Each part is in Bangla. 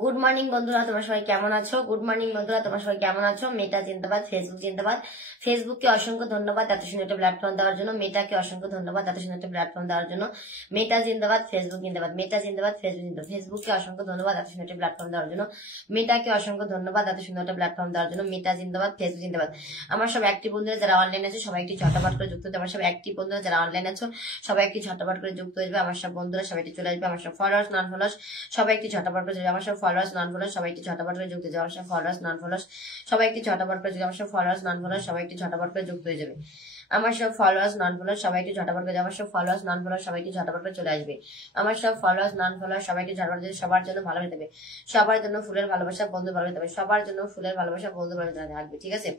গুড মর্নিং বন্ধুরা, তোমরা সবাই কেমন আছো? গুড মর্নিং বন্ধুরা, তোমরা সবাই কেমন আছো? মেটা জিন্দাবাদ, ফেসবুক জিন্দাবাদ। ফেসবুককে অসংখ্য ধন্যবাদ এত সুন্দর একটা প্ল্যাটফর্ম দেওয়ার জন্য। মেটাকে অসংখ্য ধন্যবাদ এত সুন্দর একটা প্ল্যাটফর্ম দেওয়ার জন্য। মেটা জিন্দাবাদ, ফেসবুক জিন্দাবাদ। মেটা জিন্দাবাদ, ফেসবুক জিন্দাবাদ। ফেসবুককে অসংখ্য ধন্যবাদ এত সুন্দর একটা প্ল্যাটফর্ম দেওয়ার জন্য। মেটাকে অসংখ্য ধন্যবাদ এত সুন্দর একটা প্ল্যাটফর্ম দেওয়ার জন্য। মেটা জিন্দাবাদ, ফেসবুক জিন্দাবাদ। আমার সব অ্যাক্টিভ বন্ধুরা যারা অনলাইন আছে সবাই একটি ঝটাপট করে যুক্ত হতে। আমার সব অ্যাক্টিভ বন্ধুরা যারা অনলাইন আছো সবাই একটি ঝটাপট করে যুক্ত হয়ে যাবে। আমার সব বন্ধুরা সবাই চলে আসবে। আমার সব ফলোয়ার্স নন ফলোয়ার্স সবাই একটি ঝটাপট করে যাবে। আমার সব ফলোয়ার্স নন ফলোয়ার্স সবাই একটি ঝটাপট করে যুক্ত হয়ে যাবে। আমার সব ফলোয়ার্স নন ফলোয়ার্স সবাই একটি ঝটাপট করে যাবে। আমার সব ফলোয়ার্স নন ফলোয়ার্স সবাই একটি ঝটাপট করে যুক্ত হয়ে যাবে। আমার সব ফলোয়ার্স নন ফলোয়ার্স সবাইকে ঝটাপট করে যাবে। আমার সব ফলোয়ার্স নন ফলোয়ার্স সবাইকে ঝটাপট করে চলে আসবে। আমার সব ফলোয়ার্স নন ফলোয়ার্স সবাইকে ঝটাপট করে সবার জন্য ভালো হতে হবে। সবার জন্য ফুলের ভালোবাসা বন্ধু ভালো হতে হবে। সবার জন্য ফুলের ভালোবাসা বন্ধু ভালো থাকবে, ঠিক আছে?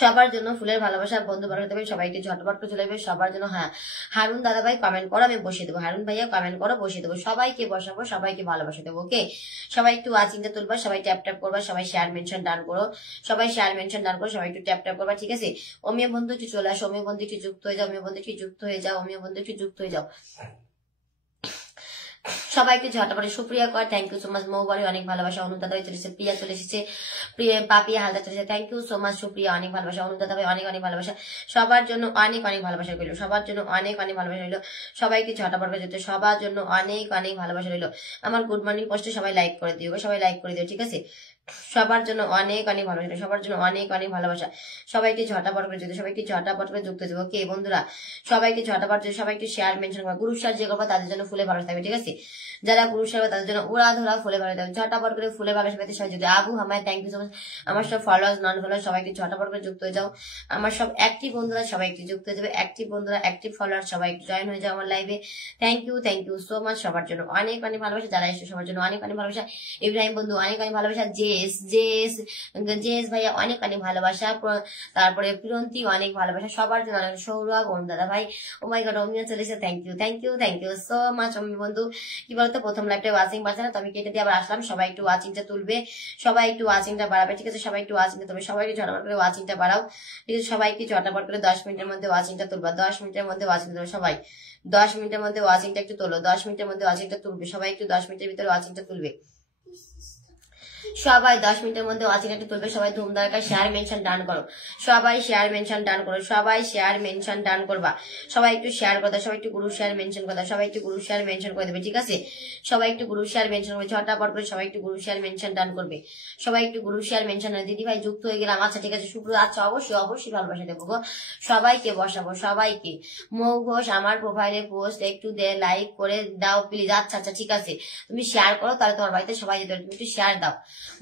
সবার জন্য ফুলের ভালোবাসা বন্ধু ভালো হতে হবে। সবাইকে ঝটপট করে চলে যাবে সবার জন্য। হ্যাঁ, হারুন দাদা ভাই কমেন্ট করো, আমি বসিয়ে দেবো। হারুন ভাইয়া কমেন্ট করো, বসিয়ে দেবো। সবাইকে বসাবো, সবাইকে ভালোবাসা দেবো। ওকে, সবাই একটু ওয়াচিংটা তুলবা, সবাই ট্যাপ ট্যাপ করবা, সবাই শেয়ার মেনশন ডান করো, সবাই শেয়ার মেনশন ডান করো, সবাই একটু ট্যাপ ট্যাপ করবা, ঠিক আছে? অমিয় বন্ধু একটু চলে আসো, অমিয় বন্ধু একটু যুক্ত হয়ে যাও, অমিয় বন্ধু একটু যুক্ত হয়ে যাও, অমিয় বন্ধু একটু যুক্ত হয়ে যাও। সবাইকে ঝটাপটে সুপ্রিয়া কর, থ্যাংক ইউ সো মাচ। মৌবাড়ি অনেক ভালোবাসা। অনুদাদা ভাই চলে এসেছে, প্রিয়া চলে এসেছে, পাপিয়া হালদার চলে এসেছে, thank you so much. Supriya অনেক ভালোবাসা, অনুদাদা ভাই অনেক অনেক ভালোবাসা। সবার জন্য অনেক অনেক ভালোবাসা রইল, সবার জন্য অনেক অনেক ভালোবাসা রইল। সবাইকে ঝটাপট করে যেতে, সবার জন্য অনেক অনেক ভালোবাসা রইল। আমার গুড মর্নিং পোস্টে সবাই লাইক করে দিও, সবাই লাইক করে দিও, ঠিক আছে? সবার জন্য অনেক অনেক ভালোবাসা, সবার জন্য অনেক অনেক ভালোবাসা। সবাইকে ঝটাপট করে যেতে, সবাইকে ঝটাপট করে যুক্ত দেবো। ওকে বন্ধুরা, সবাইকে ঝটাপট সবাইকে শেয়ার মেনশন করবো। গুরুসার যে করবো তাদের জন্য ফুলে ভালো থাকবে, ঠিক আছে? যারা পুরুষের তাদের জন্য উড়া ধরা ফুলে ভালো থাকবে। ঝটাপট করে ফুলে ভালো পেতে সবাই যদি আবু হামায়, থ্যাংক ইউ সো মাচ। আমার সব ফলোয়ার্স নন ফলোয়ার্স সবাইকে ঝটাপট করে যুক্ত হয়ে যাও। আমার সব অ্যাক্টিভ বন্ধুরা সবাই একটু যুক্ত হয়ে যাবে। অ্যাক্টিভ বন্ধুরা, অ্যাক্টিভ ফলোয়ার সবাই একটু জয়েন হয়ে যাও আমার লাইভে। Thank you so much. সবার জন্য অনেক অনেক ভালোবাসা। যারা এসে সবার জন্য অনেক অনেক ভালোবাসা। ইব্রাহিম বন্ধু অনেক অনেক ভালোবাসা। জেস জেস জেস ভাইয়া অনেক অনেক ভালোবাসা। তারপরে প্রিয়ন্তী অনেক ভালোবাসা। সবার জন্য অনেক। সৌরভ ওম দাদা ভাই, ও মাই গড, অমিয়া চলে এসে, থ্যাংক ইউ সো মাচ। অমি বন্ধু কি বলতো, প্রথম লাইভটা ওয়াচিং পাচ্ছে না তো আমি কেটে দিয়ে আবার আসলাম। সবাই একটু ওয়াচিংটা তুলবে, সবাই একটু ওয়াচিংটা বাড়াবে, ঠিক আছে? সবাই একটু ওয়াচিংটা তুলবে, সবাইকে ঝটাপট করে ওয়াচিংটা বাড়াও, ঠিক আছে? সবাইকে ঝটাপট করে 10 মিনিটের মধ্যে ওয়াচিংটা তুলবা, 10 মিনিটের মধ্যে ওয়াচিংটা তুলবে। সবাই 10 মিনিটের মধ্যে ওয়াচিংটা একটু তোলো, 10 মিনিটের মধ্যে ওয়াচিংটা তুলবে। সবাই একটু 10 মিনিটের ভিতরে ওয়াচিংটা তুলবে। সবাই 10 মিনিটের মধ্যে ওয়াচিং একটু তুলবে। সবাই ধুমধারাকা শেয়ার মেনশন ডান করো, সবাই শেয়ার মেনশন ডান করো, সবাই শেয়ার মেনশন ডান করবা। সবাই একটু শেয়ার করে দাও, সবাই একটু গ্রুপ শেয়ার মেনশন করে দাও, সবাই একটু গ্রুপ শেয়ার মেনশন করে দেবে, ঠিক আছে? সবাই একটু গ্রুপ শেয়ার মেনশন করবে, ঝটাপট করে সবাই একটু গ্রুপ শেয়ার মেনশন ডান করবে। সবাই একটু গ্রুপ শেয়ার মেনশন। দিদি ভাই যুক্ত হয়ে গেলাম, আচ্ছা ঠিক আছে। শুক্র, আচ্ছা অবশ্যই অবশ্যই ভালোবাসা দেবো গো, সবাইকে বসাবো, সবাইকে। মৌ ঘোষ আমার প্রোফাইলে পোস্ট একটু লাইক করে দাও প্লিজ। আচ্ছা আচ্ছা ঠিক আছে, তুমি শেয়ার করো, তাহলে তোমার বাড়িতে সবাই যেতে পারে। তুমি একটু শেয়ার দাও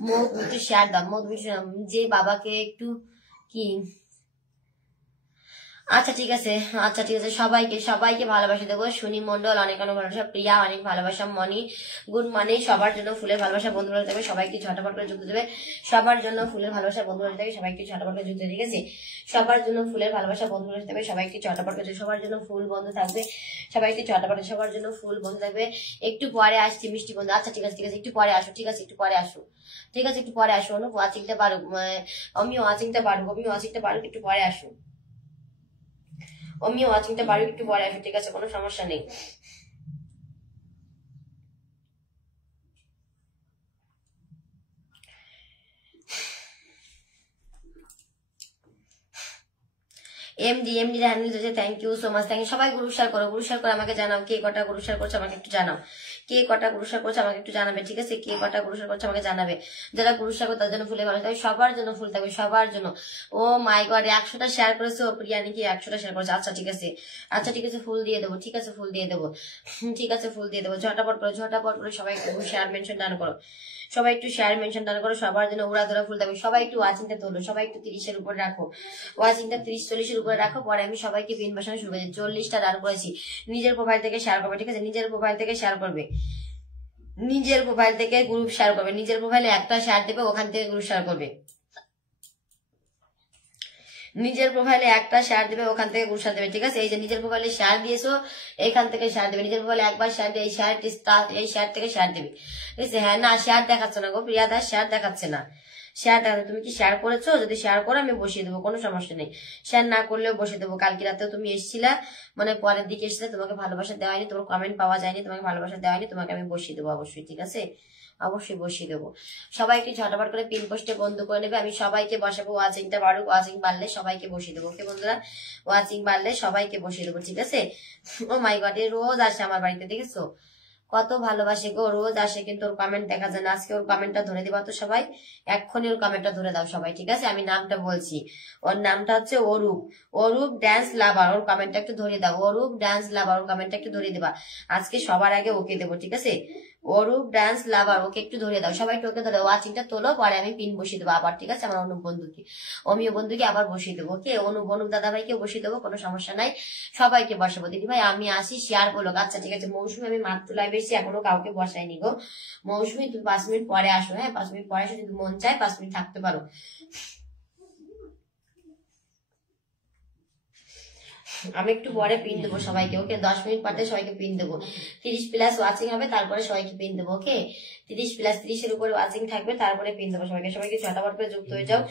মৌ, একটু শেয়ার দাও মৌ, তুমি যে বাবাকে একটু কি, আচ্ছা ঠিক আছে, আচ্ছা ঠিক আছে। সবাইকে সবাইকে ভালোবাসা দেবো। সুনি মন্ডল অনেক অনেক ভালোবাসা। প্রিয়া অনেক ভালোবাসা। মনি গুড মর্নিং। সবার জন্য ফুলের ভালোবাসা বন্ধু ভালো থাকবে, সবাইকে ঝটাপট করে যুক্ত দেবে। সবার জন্য ফুলের ভালোবাসা বন্ধু ভালো থাকবে, সবাইকে ঝটাপট করে যুক্ত, ঠিক আছে? সবার জন্য ফুলের ভালোবাসা বন্ধু ভালো থাকবে, সবাইকে ঝটাপট করে। সবার জন্য ফুল বন্ধু থাকবে, সবাইকে ঝটাপট। সবার জন্য ফুল বন্ধু থাকবে। একটু পরে আসছি মিষ্টি বন্ধু। আচ্ছা ঠিক আছে ঠিক আছে, একটু পরে আসো, ঠিক আছে? একটু পরে আসো, ঠিক আছে? একটু পরে আসো। ওয়াচিংটা পারুক, আমি ওয়াচিংটা পারবো, আমি ওয়াচিংটা পারুক, একটু পরে আসো। আমি ওয়াচিংটা বাড়ি একটু পরে আসো, ঠিক আছে? কোনো সমস্যা নেই। এমডি হ্যান্ডেল দিয়েছে, thank you so much. Thank you. সবাই গ্রুপ শেয়ার করো, গ্রুপ শেয়ার করে আমাকে জানাও কে কটা গ্রুপ শেয়ার করছে, আমাকে একটু জানাও। কে কটা গ্রুপ শেয়ার করছে আমাকে একটু জানাবে, ঠিক আছে? কে কটা গ্রুপ শেয়ার করছে আমাকে জানাবে। যারা গ্রুপ শেয়ার করে তাদের জন্য ফুলে ভালো থাকবে, সবার জন্য ফুল থাকবে, সবার জন্য। ও মাই গড, 100টা শেয়ার করেছে ও প্রিয়া নাকি? 100টা শেয়ার করেছে, আচ্ছা ঠিক আছে, আচ্ছা ঠিক আছে, ফুল দিয়ে দেবো, ঠিক আছে? ফুল দিয়ে দেবো, ঠিক আছে? ফুল দিয়ে দেবো। ঝটাপট করে সবাই একটু শেয়ার মেনশন ডান করো, সবাই একটু শেয়ার মেনশন ডান করো। সবার জন্য উড়া ধরা ফুল থাকবে। সবাই একটু ওয়াচিংটা তোলো, সবাই একটু 30-এর উপরে রাখো, ওয়াচিংটা 30-40-এর উপরে রাখো। পরে আমি সবাইকে পিন বসানো শুরু করেছি। 40টা দাঁড় করেছি। নিজের প্রোফাইল থেকে শেয়ার করবে, ঠিক আছে? নিজের প্রোফাইল থেকে শেয়ার করবে, নিজের প্রোফাইল থেকে গ্রুপ শেয়ার করবে। নিজের প্রোফাইলে একটা শেয়ার দেবে, ওখান থেকে গ্রুপ শেয়ার করবে। নিজের প্রোফাইলে একটা শেয়ার দেবে, ওখান থেকে গ্রুপ শেয়ার দেবে, ঠিক আছে? এই যে নিজের প্রোফাইলে শেয়ার দিয়েছো, এখান থেকে শেয়ার দেবে। নিজের প্রোফাইলে একবার শেয়ার দিয়ে এই শেয়ার থেকে শেয়ার দেবে, ঠিক আছে? হ্যাঁ, না শেয়ার দেখাচ্ছে না গো প্রিয়া দাস, শেয়ার দেখাচ্ছে না, শেয়ার দেখাচ্ছে। তুমি কি শেয়ার করেছো? যদি শেয়ার করো আমি বসিয়ে দেবো, কোনো সমস্যা নেই। শেয়ার না করলেও বসিয়ে দেবো। কালকে রাতেও তুমি এসেছিলা, মানে পরের দিকে এসেছিলে, তোমাকে ভালোবাসা দেওয়া হয়নি, তোমার কমেন্ট পাওয়া যায়নি, তোমাকে ভালোবাসা দেওয়া হয়নি, তোমাকে আমি বসিয়ে দেবো অবশ্যই, ঠিক আছে? অবশ্যই বসিয়ে দেবো। সবাই একটু ঝটাপট করে পিন পোস্টে বন্ধ করে নেবে। আমি সবাইকে বসাবো, ওয়াচিংটা বাড়ুক, ওয়াচিং বাড়লে সবাইকে বসিয়ে দেবো। ওকে বন্ধুরা, ওয়াচিং বাড়লে সবাইকে বসিয়ে দেবো, ঠিক আছে? ও মাই গড, এ রোজ আসে আমার বাড়িতে, দেখেছো কত ভালোবাসে গো, রোজ আসে কিন্তু ওর কমেন্ট দেখা যায় না। আজকে ওর কমেন্টটা ধরে দিবা তো সবাই, এক্ষুনি ওর কমেন্টটা ধরে দাও সবাই, ঠিক আছে? আমি নামটা বলছি, ওর নামটা হচ্ছে অরূপ, অরূপ ড্যান্স লাভার। ওর কমেন্টটা একটু ধরে দাও, অরূপ ড্যান্স লাভার, ওর কমেন্টটা একটু ধরে দিবা। আজকে সবার আগে ওকে দেবো, ঠিক আছে? অরূপ ড্যান্স লাভার, ওকে একটু ধরে দাও সবাই, ওকে ধরে ওয়াচিংটা তোলো, পরে আমি পিন বসিয়ে দেবো আবার, ঠিক আছে? আমার অনুপ বন্ধুকে, অমিয় বন্ধুকে আবার বসিয়ে দেবো। ওকে, অনুপ দাদা ভাইকে বসিয়ে দেবো, কোনো সমস্যা নাই, সবাইকে বসাবো। দিদি ভাই আমি আসি, শেয়ার বলো। আচ্ছা ঠিক আছে মৌসুমি, আমি মাত্র লাইভে এসেছি, এখনো কাউকে বসাইনি গো। মৌসুমি তুমি 5 মিনিট পরে আসো, হ্যাঁ 5 মিনিট পরে আসো, যদি মন চায় 5 মিনিট থাকতে পারো। আমি একটু পরে পিন দেবো সবাইকে, ওকে? 10 মিনিট পরে সবাইকে পিন দেবো। 30+ ওয়াচিং হবে, তারপরে সবাইকে পিন দেবো, ওকে? 30+30 উপরে ওয়াচিং থাকবে, তারপরে পিন দেবো সবাইকে। সবাইকে ঝটাপট করে যুক্ত হয়ে যাও।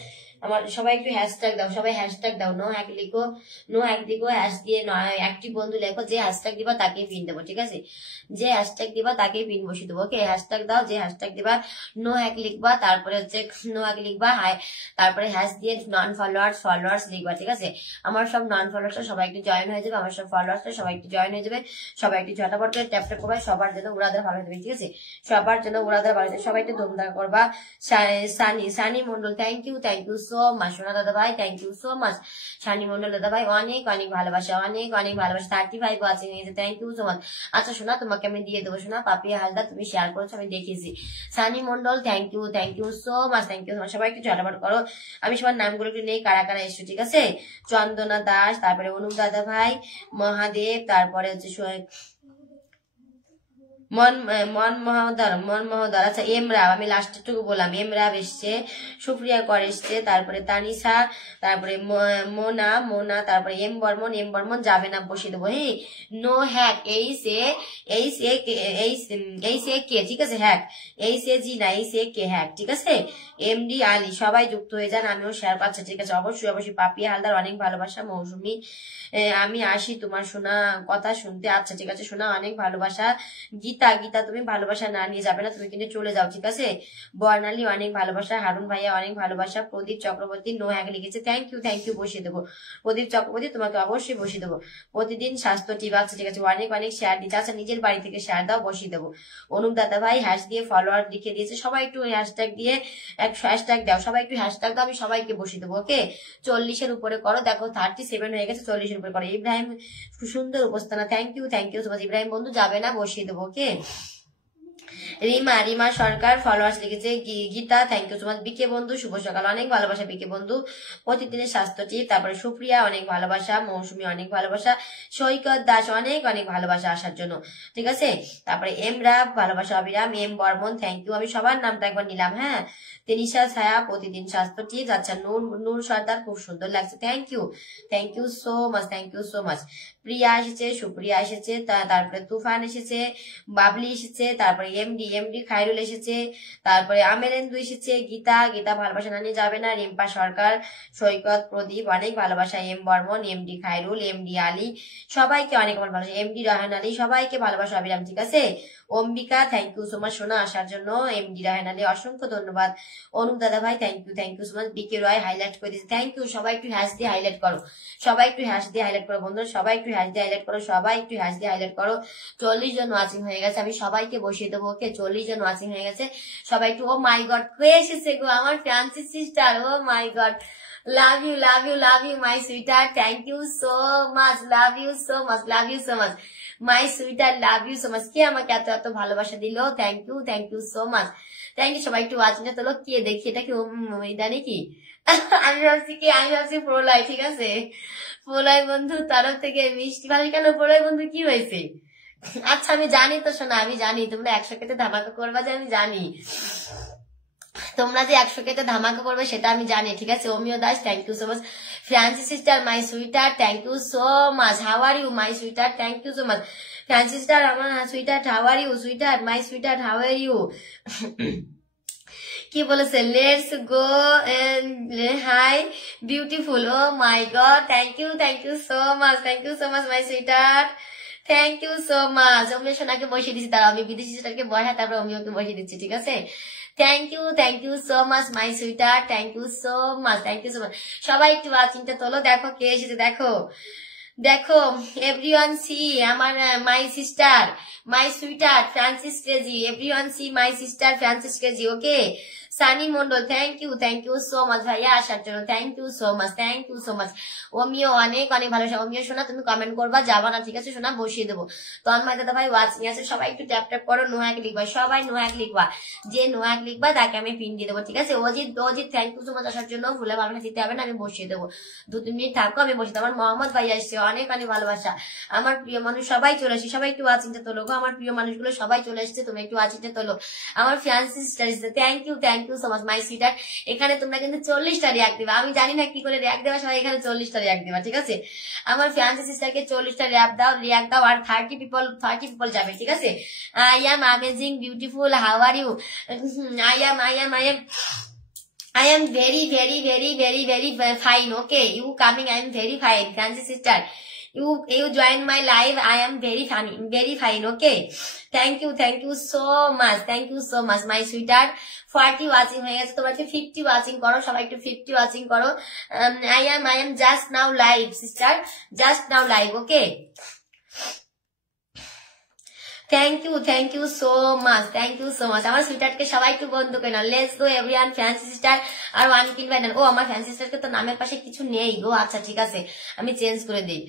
আমার সবাই একটু হ্যাশট্যাগ দাও, সবাই হ্যাশট্যাগ দাও, নো হ্যাক লিখো, নো হ্যাক লিখো, হ্যাশ দিয়ে একটি বন্ধু লেখো, যে হ্যাশট্যাগ দিবা তাকেই পিন দেবো, ঠিক আছে? যে হ্যাশট্যাগ দিবা তাকেই পিন বসিয়ে দেবো, ওকে? হ্যাশট্যাগ দাও, যে হ্যাশট্যাগ দিবা, নো হ্যাক লিখবা, তারপরে হচ্ছে নো হ্যাক লিখবা, তারপরে হ্যাশ দিয়ে নন ফলোয়ার্স লিখবা, ঠিক আছে? আমার সব নন ফলোয়ার্সরা সবাই একটু জয়েন হয়ে যাবে, আমার সব ফলোয়ার্সরা সবাই একটু জয়েন হয়ে যাবে। সবাই একটু ঝটাপট করে ট্যাপ ট্যাপ করবা, সবার জন্য উড়াদের ভালো হয়ে যাবে, ঠিক আছে? সবার জন্য উড়াদের ভালো হয়ে যাবে, সবাই একটু ধুমধাম করবা। Sunny Mondal, thank you so much. সোনা দাদা ভাই, thank you so much. Sunny Mondal দাদা ভাই, অনেক অনেক ভালোবাসা, অনেক অনেক ভালোবাসা। 35 আছে, থ্যাংক ইউ সো মাচ। আচ্ছা সোনা, তোমাকে আমি দিয়ে দেবো সোনা, পাপিয়া হালদার, তুমি শেয়ার করেছো, আমি দেখেছি। Sunny Mondal, thank you so much, thank you so much. সবাই একটু ঝটাপট করো, আমি সবার নামগুলো একটু নেই, কারা কারা এসছো, ঠিক আছে? চন্দনা দাস, তারপরে অনুপ দাদা ভাই, মহাদেব, তারপরে হচ্ছে মন মহোদর, আচ্ছা এমরাব, আমি লাস্টেরটুকু বললাম, এমরাব এসছে, সুপ্রিয়া কর এসছে, তারপরে তানিশা, তারপরে মোনা, তারপরে এম বর্মন যাবে না, বসিয়ে দেবো, হ্যাঁ? নো হ্যাক, এই সে কে, ঠিক আছে? হ্যাক এই সে জি না, এই সে কে হ্যাক, ঠিক আছে? এমডি আলী, সবাই যুক্ত হয়ে যান, আমিও শেয়ার পাচ্ছি, ঠিক আছে? অবশ্যই পাপিয়া হালদার, অনেক ভালোবাসা। মৌসুমি, আমি আসি তোমার শোনা কথা শুনতে, আচ্ছা ঠিক আছে শোনা, অনেক ভালোবাসা। গীতা তুমি ভালোবাসা না নিয়ে যাবে না, তুমি কিন্তু চলে যাও, ঠিক আছে? বর্ণালী, অনেক ভালোবাসা। হারুন ভাইয়া, অনেক ভালোবাসা। প্রদীপ চক্রবর্তী, নো হ্যাক লিখেছে, থ্যাংক ইউ, বসিয়ে দেবো। প্রদীপ চক্রবর্তী, তোমাকে অবশ্যই বসিয়ে দেবো। প্রতিদিন স্বাস্থ্য টিপ, আচ্ছা ঠিক আছে, অনেক অনেক শেয়ার দিচ্ছে, আচ্ছা নিজের বাড়ি থেকে শেয়ার দাও, বসিয়ে দেবো। অনুপ দাদা ভাই হ্যাশ দিয়ে ফলোয়ার লিখে দিয়েছে, সবাই একটু হ্যাশট্যাগ দিয়ে হ্যাশট্যাগ দাও, সবাই একটু হ্যাশট্যাগ দাও, আমি সবাইকে বসিয়ে দেবো, ওকে? 40-এর উপরে করো, দেখো 37 হয়ে গেছে, 40-এর উপরে করো। ইব্রাহিম, সুন্দর উপস্থানা, thank you so much. Ibrahim বন্ধু যাবে না, বসিয়ে দেবো, ওকে? রিমা সরকার ফলোয়ার্স লিখেছে। Gita, thank you so much. BK বন্ধু, শুভ সকাল, অনেক ভালোবাসা বিকে বন্ধু। প্রতিদিনের স্বাস্থ্য টিপ, তারপরে সুপ্রিয়া, অনেক ভালোবাসা। মৌসুমি, অনেক ভালোবাসা। সৈকত দাস, অনেক অনেক ভালোবাসা আসার জন্য, ঠিক আছে? তারপরে এমরাব, ভালোবাসা। অবিরাম, এম বর্মন, থ্যাংক ইউ, আমি সবার নামটা একবার নিলাম, হ্যাঁ? তেনিশা ছায়া, প্রতিদিন স্বাস্থ্য টিপস, আচ্ছা নূর সর্দার, খুব সুন্দর লাগছে, থ্যাংক ইউ সো মাচ। প্রিয়া এসেছে, সুপ্রিয়া এসেছে, তারপরে তুফান এসেছে, বাবলি এসেছে, তারপরে এমডি খায়রুল এসেছে, তারপরে আমেরেন্দু এসেছে। গীতা ভালোবাসা না নিয়ে যাবে না। রিম্পা সরকার, সৈকত, প্রদীপ, অনেক ভালোবাসা। M Barman, MD Khairul, MD Ali, সবাইকে অনেক ভালোবাসা। এমডি রাহান আলী, সবাইকে ভালোবাসা। অবিরাম, ঠিক আছে? Ambika, thank you so much সোনা আসার জন্য। এমডি রাহান আলী, অসংখ্য ধন্যবাদ। অনুপ দাদা ভাই, thank you so much. BK Roy highlight করে দিয়েছে, থ্যাংক ইউ। সবাই একটু হ্যাশ দিয়ে হাইলাইট করো, সবাই একটু হ্যাশ দিয়ে হাইলাইট করো বন্ধুরা, সবাই একটু হ্যাশ দিয়ে হাইলাইট করো, সবাই একটু হ্যাশ দিয়ে হাইলাইট করো। 40 জন ওয়াচিং হয়ে গেছে, আমি সবাইকে বসিয়ে দেবো, ওকে? 40 জন ওয়াচিং হয়ে গেছে, সবাই একটু। ও মাই গড, কে এসেছে গো আমার Francis sister, oh my god, love you my sweeter, thank you so much, love you so much my sweeter, love you so much. কে আমাকে এত এত ভালোবাসা দিল, thank you so much, thank you. সবাই একটু ওয়াচিংটা তোলো, কে দেখি এটা কি এটা নাকি? আমি ভাবছি প্রলয়, ঠিক আছে? প্রলয় বন্ধু তরফ থেকে মিষ্টি ভালো। কেন প্রলয় বন্ধু, কি হয়েছে? আচ্ছা আমি জানি তো শোনা, আমি জানি তোমরা 100 কেতে ধামাকা করবা, যে আমি জানি তোমরা যে 100 কেতে ধামাকা করবে, সেটা আমি জানি, ঠিক আছে? Amiya Das, thank you so much. Francis sister, my sweeter, thank you so much. How are you my sweeter, thank you so much. Francis sister, আমার sweeter, how are you sweeter, my sweeter, how are you? কি বলেছে? Let's go hi beautiful, oh my god, thank you so much my sweeter, thank you so much. Amiya সোনাকে বসিয়ে দিচ্ছি, তারা আমি বিদেশি সিস্টারকে বসা, তারপর অমিয়কে বসিয়ে দিচ্ছি, ঠিক আছে। Thank you so much my sweeter, thank you so much, thank you so much. সবাই একটু ওয়াচিংটা তোলো, দেখো কে এসেছে, দেখো দেখো এভরিওয়ান সি আমার my sister, my sweeter Francis KG, everyone see my sister Francis KG, okay. Sunny Mondal thank you so much ভাইয়া আসার জন্য, thank you so much, thank you so much. Amiyo অনেক অনেক ভালোবাসা। অমিও শোনা তুমি কমেন্ট করবা, যাবা না, ঠিক আছে শোনা, বসিয়ে দেবো। তন্ময় দাদা ভাই ওয়াচিং আছে, সবাই একটু ট্যাপ ট্যাপ করো, নোহাক লিখবা, সবাই নোহাক লিখবা, যে নোহাক লিখবা তাকে আমি পিন দিয়ে দেবো, ঠিক আছে। Ajit thank you so much আসার জন্য, ভুলে ভালোবাসা দিতে হবে না, আমি বসিয়ে দেবো, 2-3 মিনিট থাকো, আমি বসিয়ে দেবো। আমার মোহাম্মদ ভাই আসছে, অনেক অনেক ভালোবাসা। আমার প্রিয় মানুষ সবাই চলে আসছে, সবাই একটু ওয়াচিংটা তোলো গো, আমার প্রিয় মানুষগুলো সবাই চলে এসছে, তুমি একটু ওয়াচিংটা তোলো। আমার ফ্যান্সি সিস্টার এসেছে, thank you so much my sweeter. এখানে তোমরা কিন্তু 40টা রিয়াক্ট দিবা, আমি জানি না কি করে রিয়াক্ট দেবা, সবাই এখানে 40টা রিয়াক্ট দিবা, ঠিক আছে। আমার ফ্যান্সি সিস্টারকে 40টা রিয়াক্ট দাও, আর 30 পিপল যাবে, ঠিক আছে। I am amazing beautiful, how are you? I am very fine. Okay, you coming? I am very fine, Francis sister. You join my live. I am very funny, very fine. Okay, thank you so much, my sweetheart. 40 watching হয়ে গেছে, তোমরা 50 ওয়াচিং করো, সবাই একটু 50 ওয়াচিং করো। I am just now live, sister, just now live. Okay. Thank you so much, thank you so much. আমার সুইটারকে সবাই একটু বন্ধ করে নাও, let's go everyone fancy sister আর 1 কিল বাই ডান। ও আমার ফ্যান্সি সিস্টারকে তো নামের পাশে কিছু নেই গো, আচ্ছা ঠিক আছে, আমি চেঞ্জ করে দিই।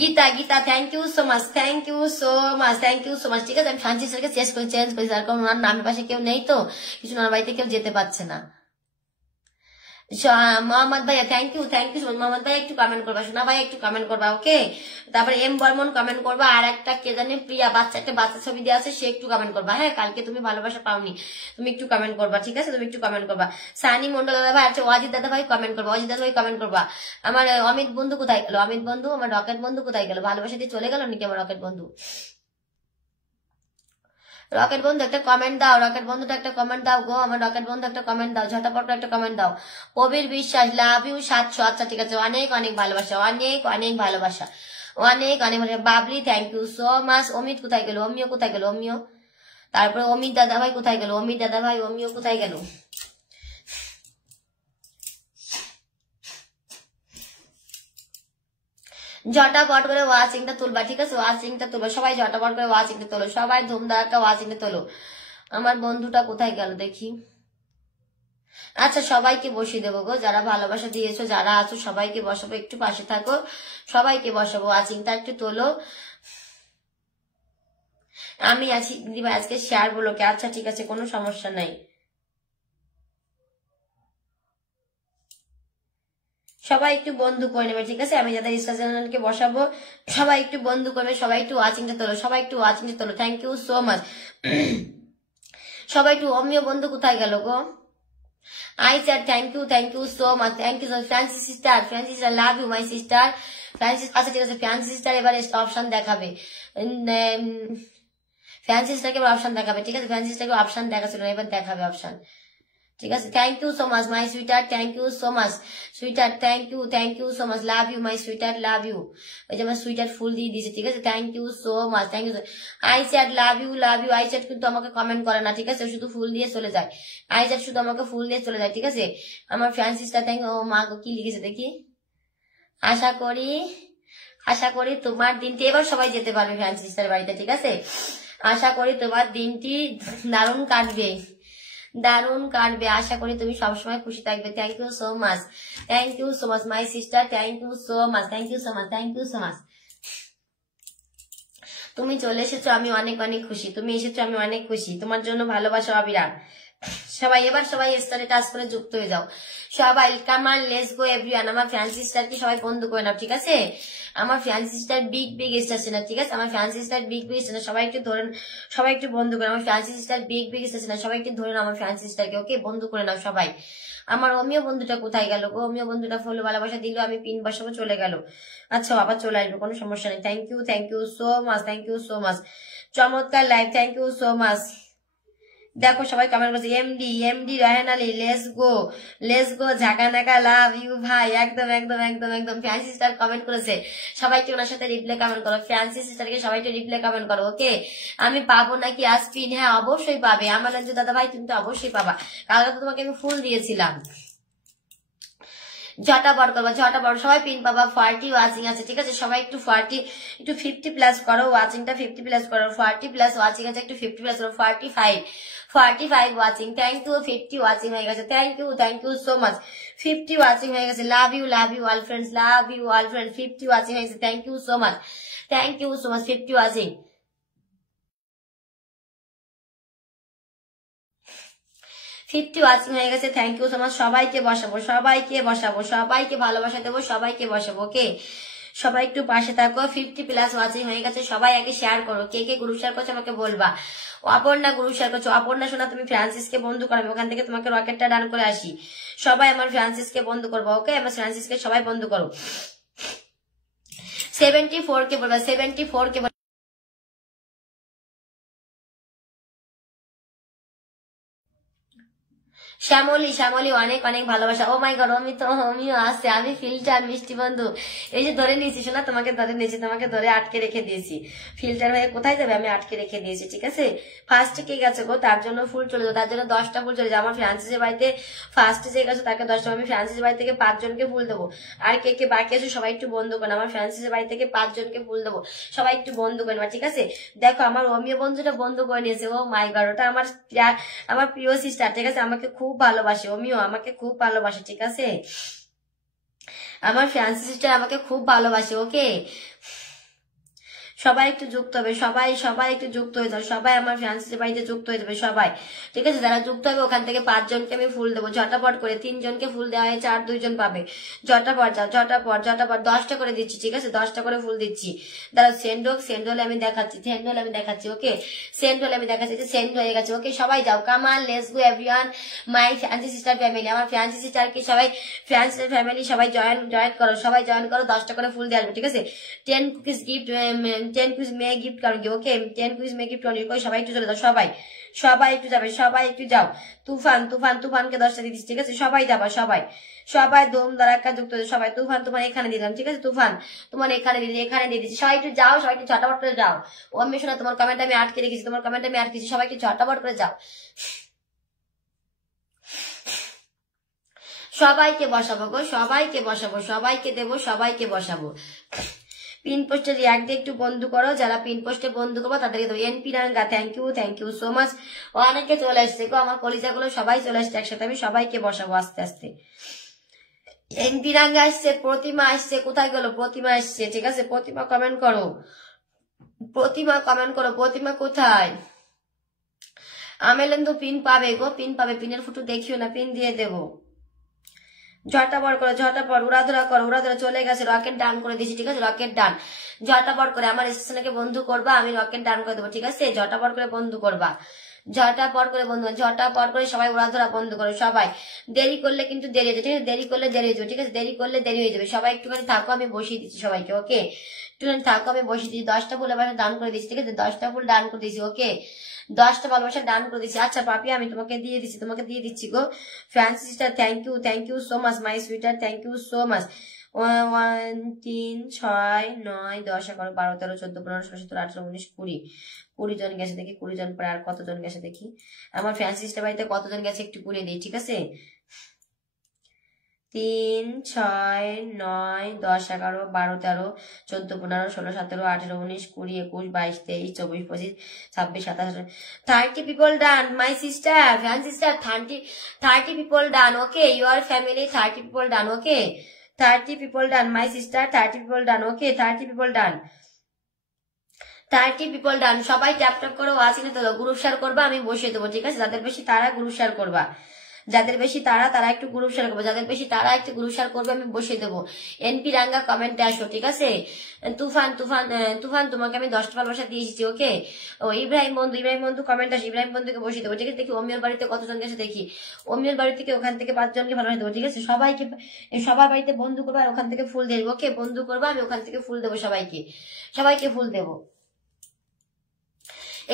Geeta thank you so much, thank you so much, ঠিক আছে। আমি ফ্যান্সি সিস্টারকে চেঞ্জ করেছি, আর কারণ ওনার নামের পাশে কেউ নেই তো, কিছু ওনার বাড়িতে কেউ যেতে পারছে না। মোহাম্মদ ভাইয়া থ্যাংক ইউ মোহাম্মদ ভাই একটু কমেন্ট করবা, সোনা ভাই একটু কমেন্ট করবা, ওকে। তারপরে এম বর্মন কমেন্ট করবা, আর একটা কে জানে প্রিয়া একটা বাচ্চা ছবি দেওয়া আছে, সে একটু কমেন্ট করবা, হ্যাঁ, কালকে তুমি ভালোবাসা পাওনি, তুমি একটু কমেন্ট করবা, ঠিক আছে, তুমি একটু কমেন্ট করবা। সানি মন্ডল দাদা ভাই, আচ্ছা অজিত দাদা ভাই কমেন্ট করবা, কমেন্ট করবা। আমার অমিত বন্ধু কোথায় গেল? আমার রকেট বন্ধু কোথায় গেল? ভালোবাসা দিয়ে চলে গেল নাকি আমার রকেট বন্ধু? রকেট বন্ধু একটা কমেন্ট দাও, রকেট বন্ধুটা একটা কমেন্ট দাও গো, আমার রকেট বন্ধু একটা কমেন্ট দাও, ঝটাপট একটা কমেন্ট দাও। কবির বিশ্বাস লাভ ইউ 700, আচ্ছা ঠিক আছে, অনেক ভালোবাসা, অনেক ভালোবাসা, অনেক ভালোবাসা। Babli thank you so much. Amit কোথায় গেল? অমিও কোথায় গেল? অমিও, তারপরে অমিত দাদা ভাই কোথায় গেল? অমিও কোথায় গেল? ঝটাপট করে ওয়াচিংটা তুলবা, ঠিক আছে, ওয়াচিংটা তুলবা, সবাই ঝটাপট করে ওয়াচিংটা তোলো, সবাই ধুমধারাক্কা ওয়াচিংটা তোলো। আমার বন্ধুটা কোথায় গেল দেখি। আচ্ছা সবাইকে বসিয়ে দেবো গো, যারা ভালোবাসা দিয়েছো, যারা আছো সবাইকে বসাবো, একটু পাশে থাকো, সবাইকে বসাবো, ওয়াচিংটা একটু তোলো। আমি আছি দিদিভাই, আজকে শেয়ার বলো কে? আচ্ছা ঠিক আছে, কোনো সমস্যা নাই, সবাই একটু বন্ধু করে নেবে, ঠিক আছে। আমি যাদের ইনস্টা চ্যানেলকে বসাবো সবাই একটু বন্ধু করবে, সবাই একটু ওয়াচিংটা তোলো, থ্যাংক ইউ সো মাচ। সবাই একটু, অমিও বন্ধু কোথায় গেল গো? I sir thank you so much, Francis sister love you my sister Francis. আচ্ছা ঠিক আছে, ফ্রান্সিস সিস্টার এবারে অপশন দেখাবে, ফ্রান্সিস সিস্টারকে এবার অপশন দেখাবে, ঠিক আছে। ফ্রান্সিস সিস্টারকে অপশন দেখাচ্ছিল, এবার দেখাবে অপশন, ঠিক আছে। Thank you so much my sweeter, thank you so much sweeter, thank you so much, love you my sweeter, love you. ওই যে আমার সুইটার ফুল দিয়ে দিয়েছে, ঠিক আছে। Thank you so much, I chat love you. I chat কিন্তু আমাকে কমেন্ট করে না, ঠিক আছে, শুধু ফুল দিয়ে চলে যায়, আই চ্যাট শুধু আমাকে ফুল দিয়ে চলে যায়, ঠিক আছে। আমার ফ্রান্সিসটা থ্যাংক, ও মা কি লিখেছে দেখি। আশা করি তোমার দিনটি, এবার সবাই যেতে পারবে ফ্রান্সিসটার বাড়িতে, ঠিক আছে। আশা করি তোমার দিনটি দারুণ কাটবে, আশা করি তুমি সবসময় খুশি থাকবে। Thank you so much my sister, thank you so much, তুমি চলে এসেছো, আমি অনেক খুশি, তুমি এসেছো, আমি অনেক খুশি, তোমার জন্য ভালোবাসা অবিরাম। সবাই স্টারে টাচ করে যুক্ত হয়ে যাও, সবাই কামান লেটস গো এভরিওয়ান। আমার ফ্যান্সি স্টারকে সবাই বন্ধ করে নাও, ঠিক আছে। আমার ফ্যান্সি স্টার বিগ স্টার না, ঠিক আছে, আমার ফ্যান্সি স্টার বিগ স্টার, সবাই একটু ধরেন, সবাই একটু বন্ধ করে। আমার ফ্যান্সি স্টার বিগ স্টার না, সবাই একটু ধরে নাও আমার ফ্যান্সি স্টারকে, ওকে, বন্ধ করে নাও সবাই। আমার অমিয় বন্ধুটা কোথায় গেল গো? অমিয় বন্ধুটা ফুল ভালোবাসা দিল, আমি পিন বসাবো, চলে গেল। আচ্ছা আবার চলে আসবে, কোনো সমস্যা নেই। থ্যাংক ইউ সো মাচ, চমৎকার live, thank you so much. দেখো সবাই কমেন্ট করছে MD MD Raihan Ali let's go ঝাঁকা নাকা লাভ ইউ ভাই একদম একদম একদম একদম ফ্যান্সি স্টার কমেন্ট করেছে সবাইকে ওনার সাথে রিপ্লাই কমেন্ট করো ফ্যান্সি স্টারকে সবাইকে রিপ্লাই কমেন্ট করো ওকে আমি পাবো নাকি আজ পিন হ্যাঁ অবশ্যই পাবে আমার রাজ্য দাদা ভাই তুমি তো অবশ্যই পাবা কালকে তো তোমাকে আমি ফুল দিয়েছিলাম ঝটাপট করবো ঝটাপট সবাই পিন পাবা 40 ওয়াচিং আছে ঠিক আছে সবাই একটু 50 প্লাস করো ওয়াচিংটা 50 প্লাস করো 40 প্লাস ওয়াচিং আছে একটু 50 প্লাস করো 45 ওয়াচিং থ্যাংক ইউ 50 ওয়াচিং হয়ে গেছে thank you so much 50 watching হয়ে গেছে love you all friends 50 watching হয়ে গেছে thank you so much 50 watching 50 watching হয়ে গেছে থ্যাংক ইউ সো মাচ সবাইকে বসাবো সবাইকে ভালোবাসা দেবো সবাইকে বসাবো ওকে সবাই একটু পাশে থাকো 50 প্লাস ওয়াচিং হয়ে গেছে সবাই আগে শেয়ার করো কে কে গ্রুপ শেয়ার করছো আমাকে বলবা অপর্ণা গ্রুপ শেয়ার করছো অপর্ণা শোনা তুমি ফ্রান্সিসকে বন্ধু করো আমি ওখান থেকে তোমাকে রকেটটা ডান করে আসি সবাই আমার ফ্রান্সিসকে বন্ধু করবো ওকে আমার ফ্রান্সিসকে সবাই বন্ধু করো 74 কে বলবা 74 কে শ্যামলী অনেক অনেক ভালোবাসা ও মাই গড আমিও আসছে আমি ফিল্টার মিষ্টি বন্ধু এই যে ধরে নিয়েছি শোনা তোমাকে ধরে আটকে রেখে দিয়েছি ফিল্টার হয়ে কোথায় যাবে আমি আটকে রেখে দিয়েছি ঠিক আছে ফার্স্টে কে গেছে গো তার জন্য ফুল চলে যাবে তার জন্য 10টা ফুল চলে যাবে আমার ফ্রান্সিসের বাড়িতে ফার্স্টে যে গেছে তাকে 10টা আমি ফ্রান্সিসের বাড়ি থেকে 5 জনকে ফুল দেবো আর কে কে বাকি আছে সবাই একটু বন্ধু করেন আমার ফ্রান্সিসের বাড়ি থেকে 5 জনকে ফুল দেবো সবাই একটু বন্ধু করেন ঠিক আছে দেখো আমার অমিয় বন্ধুটা বন্ধু করে নিয়েছে ও মাই গড ওটা আমার প্রিয় সিস্টার ঠিক আছে আমাকে খুব ভালোবাসে অমিও আমাকে খুব ভালোবাসে ঠিক আছে আমার ফ্যান্সি সিস্টার আমাকে খুব ভালোবাসে ওকে সবাই একটু যুক্ত হবে সবাই একটু যুক্ত হয়ে যাবে সবাই আমার ফ্যান্সি বাড়িতে যুক্ত হয়ে যাবে সবাই ঠিক আছে যারা যুক্ত হবে ওখান থেকে 5 জনকে আমি ফুল দেবো ঝটাপট করে 3 জনকে ফুল দেওয়া হয়েছে আর 2 জন পাবে ঝটাপট 10টা করে দিচ্ছি ঠিক আছে 10টা করে ফুল দিচ্ছি দাঁড়া সেন্ড হলে আমি দেখাচ্ছি ওকে সেন্ড হলে আমি দেখাচ্ছি যে সেন্ড হয়ে গেছে ওকে সবাই যাও Kamal let's go everyone my fancy sister family আমার ফ্যান্সি সিস্টারকে সবাই ফ্যান্সি ফ্যামিলি সবাই জয়েন করো 10টা করে ফুল দিয়ে আসবে ঠিক আছে 10 কুকিজ গিফট 10 কুইজ মে গিফট করেंगे ওকে 10 কুইজ মে গিফট করেंगे कोई সবাই একটু চলে যাও সবাই একটু যাবে সবাই একটু যাও তুফানকে 10টা দিয়ে দিচ্ছি ঠিক আছে সবাই যাবা সবাই দম দাঁড়াক্কা যুক্ত সবাই তুফান তোমার এখানে দিলাম ঠিক আছে তুফান তোমার এখানে দিয়ে দিচ্ছি সবাই একটু যাও সবাই একটু ঝটাপট করে যাও ও আমি শোনা তোমার কমেন্ট আমি আটকে রেখেছি সবাই একটু ঝটাপট করে যাও সবাইকে বসাবো গো সবাইকে দেবো সবাইকে বসাবো পিন পোস্টে রিয়াক্ট দিয়ে একটু বন্ধু করো যারা পিন পোস্টে বন্ধু করবো তাদেরকে দেবো NP Ranga thank you so much অনেকে চলে আসছে গো আমার কলিজাগুলো সবাই চলে আসছে একসাথে আমি সবাইকে বসাবো আস্তে আস্তে এনপি রাঙ্গা আসছে প্রতিমা আসছে কোথায় গেল প্রতিমা আসছে ঠিক আছে প্রতিমা কমেন্ট করো প্রতিমা কোথায় আমেলেন্দু পিন পাবে গো পিনের ফটো দেখিও না পিন দিয়ে দেবো ঝটাপট উড়াধরা চলে গেছে রকেট ডান করে দিয়েছি ঠিক আছে রকেট ডান ঝটাপট করে আমার স্টেশনকে বন্ধু করবা আমি রকেট ডান করে দেবো ঠিক আছে ঝটাপট করে বন্ধু করবা ঝটাপট করে সবাই উড়াধরা বন্ধ করো সবাই দেরি করলে কিন্তু দেরি হয়ে যাবে ঠিক আছে দেরি করলে দেরি হয়ে যাবে ঠিক আছে দেরি করলে দেরি হয়ে যাবে সবাই একটুখানি থাকো আমি বসিয়ে দিচ্ছি সবাইকে ওকে একটুখানি থাকো আমি বসিয়ে দিচ্ছি 10টা ফুল আবার দান করে দিচ্ছি ঠিক আছে 10টা ফুল দান করে দিচ্ছি ওকে 10টা ভালোবাসা দান করে দিচ্ছি আচ্ছা পাপি আমি তোমাকে দিয়ে দিচ্ছি গো fancy sister thank you so much my sweeter thank you so much 1 3 6 9 10 11 12 13 14 15 16 17 18 19 20 জন গেছে দেখি 20 জন পরে আর কতজন গেছে দেখি আমার ফ্যান্সি সিস্টার বাড়িতে কতজন গেছে একটু গুনে দিই ঠিক আছে 3 6 9 10 11 12 13 14 15 16 17 18 19 20 21 22 23 24 25 26 27 30 people done my sister fan sister 30 people done okay your family 30 people done okay 30 people done my sister 30 people done okay 30 people done 30 people done সবাই ট্যাপ ট্যাপ করো ওয়াচিং তো গ্রুপ শেয়ার করবা আমি বসিয়ে দেবো ঠিক আছে যাদের বেশি তারা গ্রুপ শেয়ার করবা তারা একটু গ্রুপ শেয়ার করবে যাদের বেশি তারা একটু গ্রুপ শেয়ার করবে আমি বসিয়ে দেবো এনপি রাঙ্গা কমেন্টে আসো ঠিক আছে তুফান তোমাকে আমি 10টা ভালোবাসা দিয়েছি ওকে ও ইব্রাহিম বন্ধু কমেন্ট আসে ইব্রাহিম বন্ধুকে বসিয়ে দেবো ঠিক আছে দেখি অমিয়র বাড়িতে কতজন গেছে দেখি অমিয়র বাড়ি থেকে ওখান থেকে 5 জনকে ভালোবাসা দেবো ঠিক আছে সবার বাড়িতে বন্ধু করবো আর ওখান থেকে ফুল দেবো ওকে বন্ধু করবো আমি ওখান থেকে ফুল দেবো সবাইকে ফুল দেবো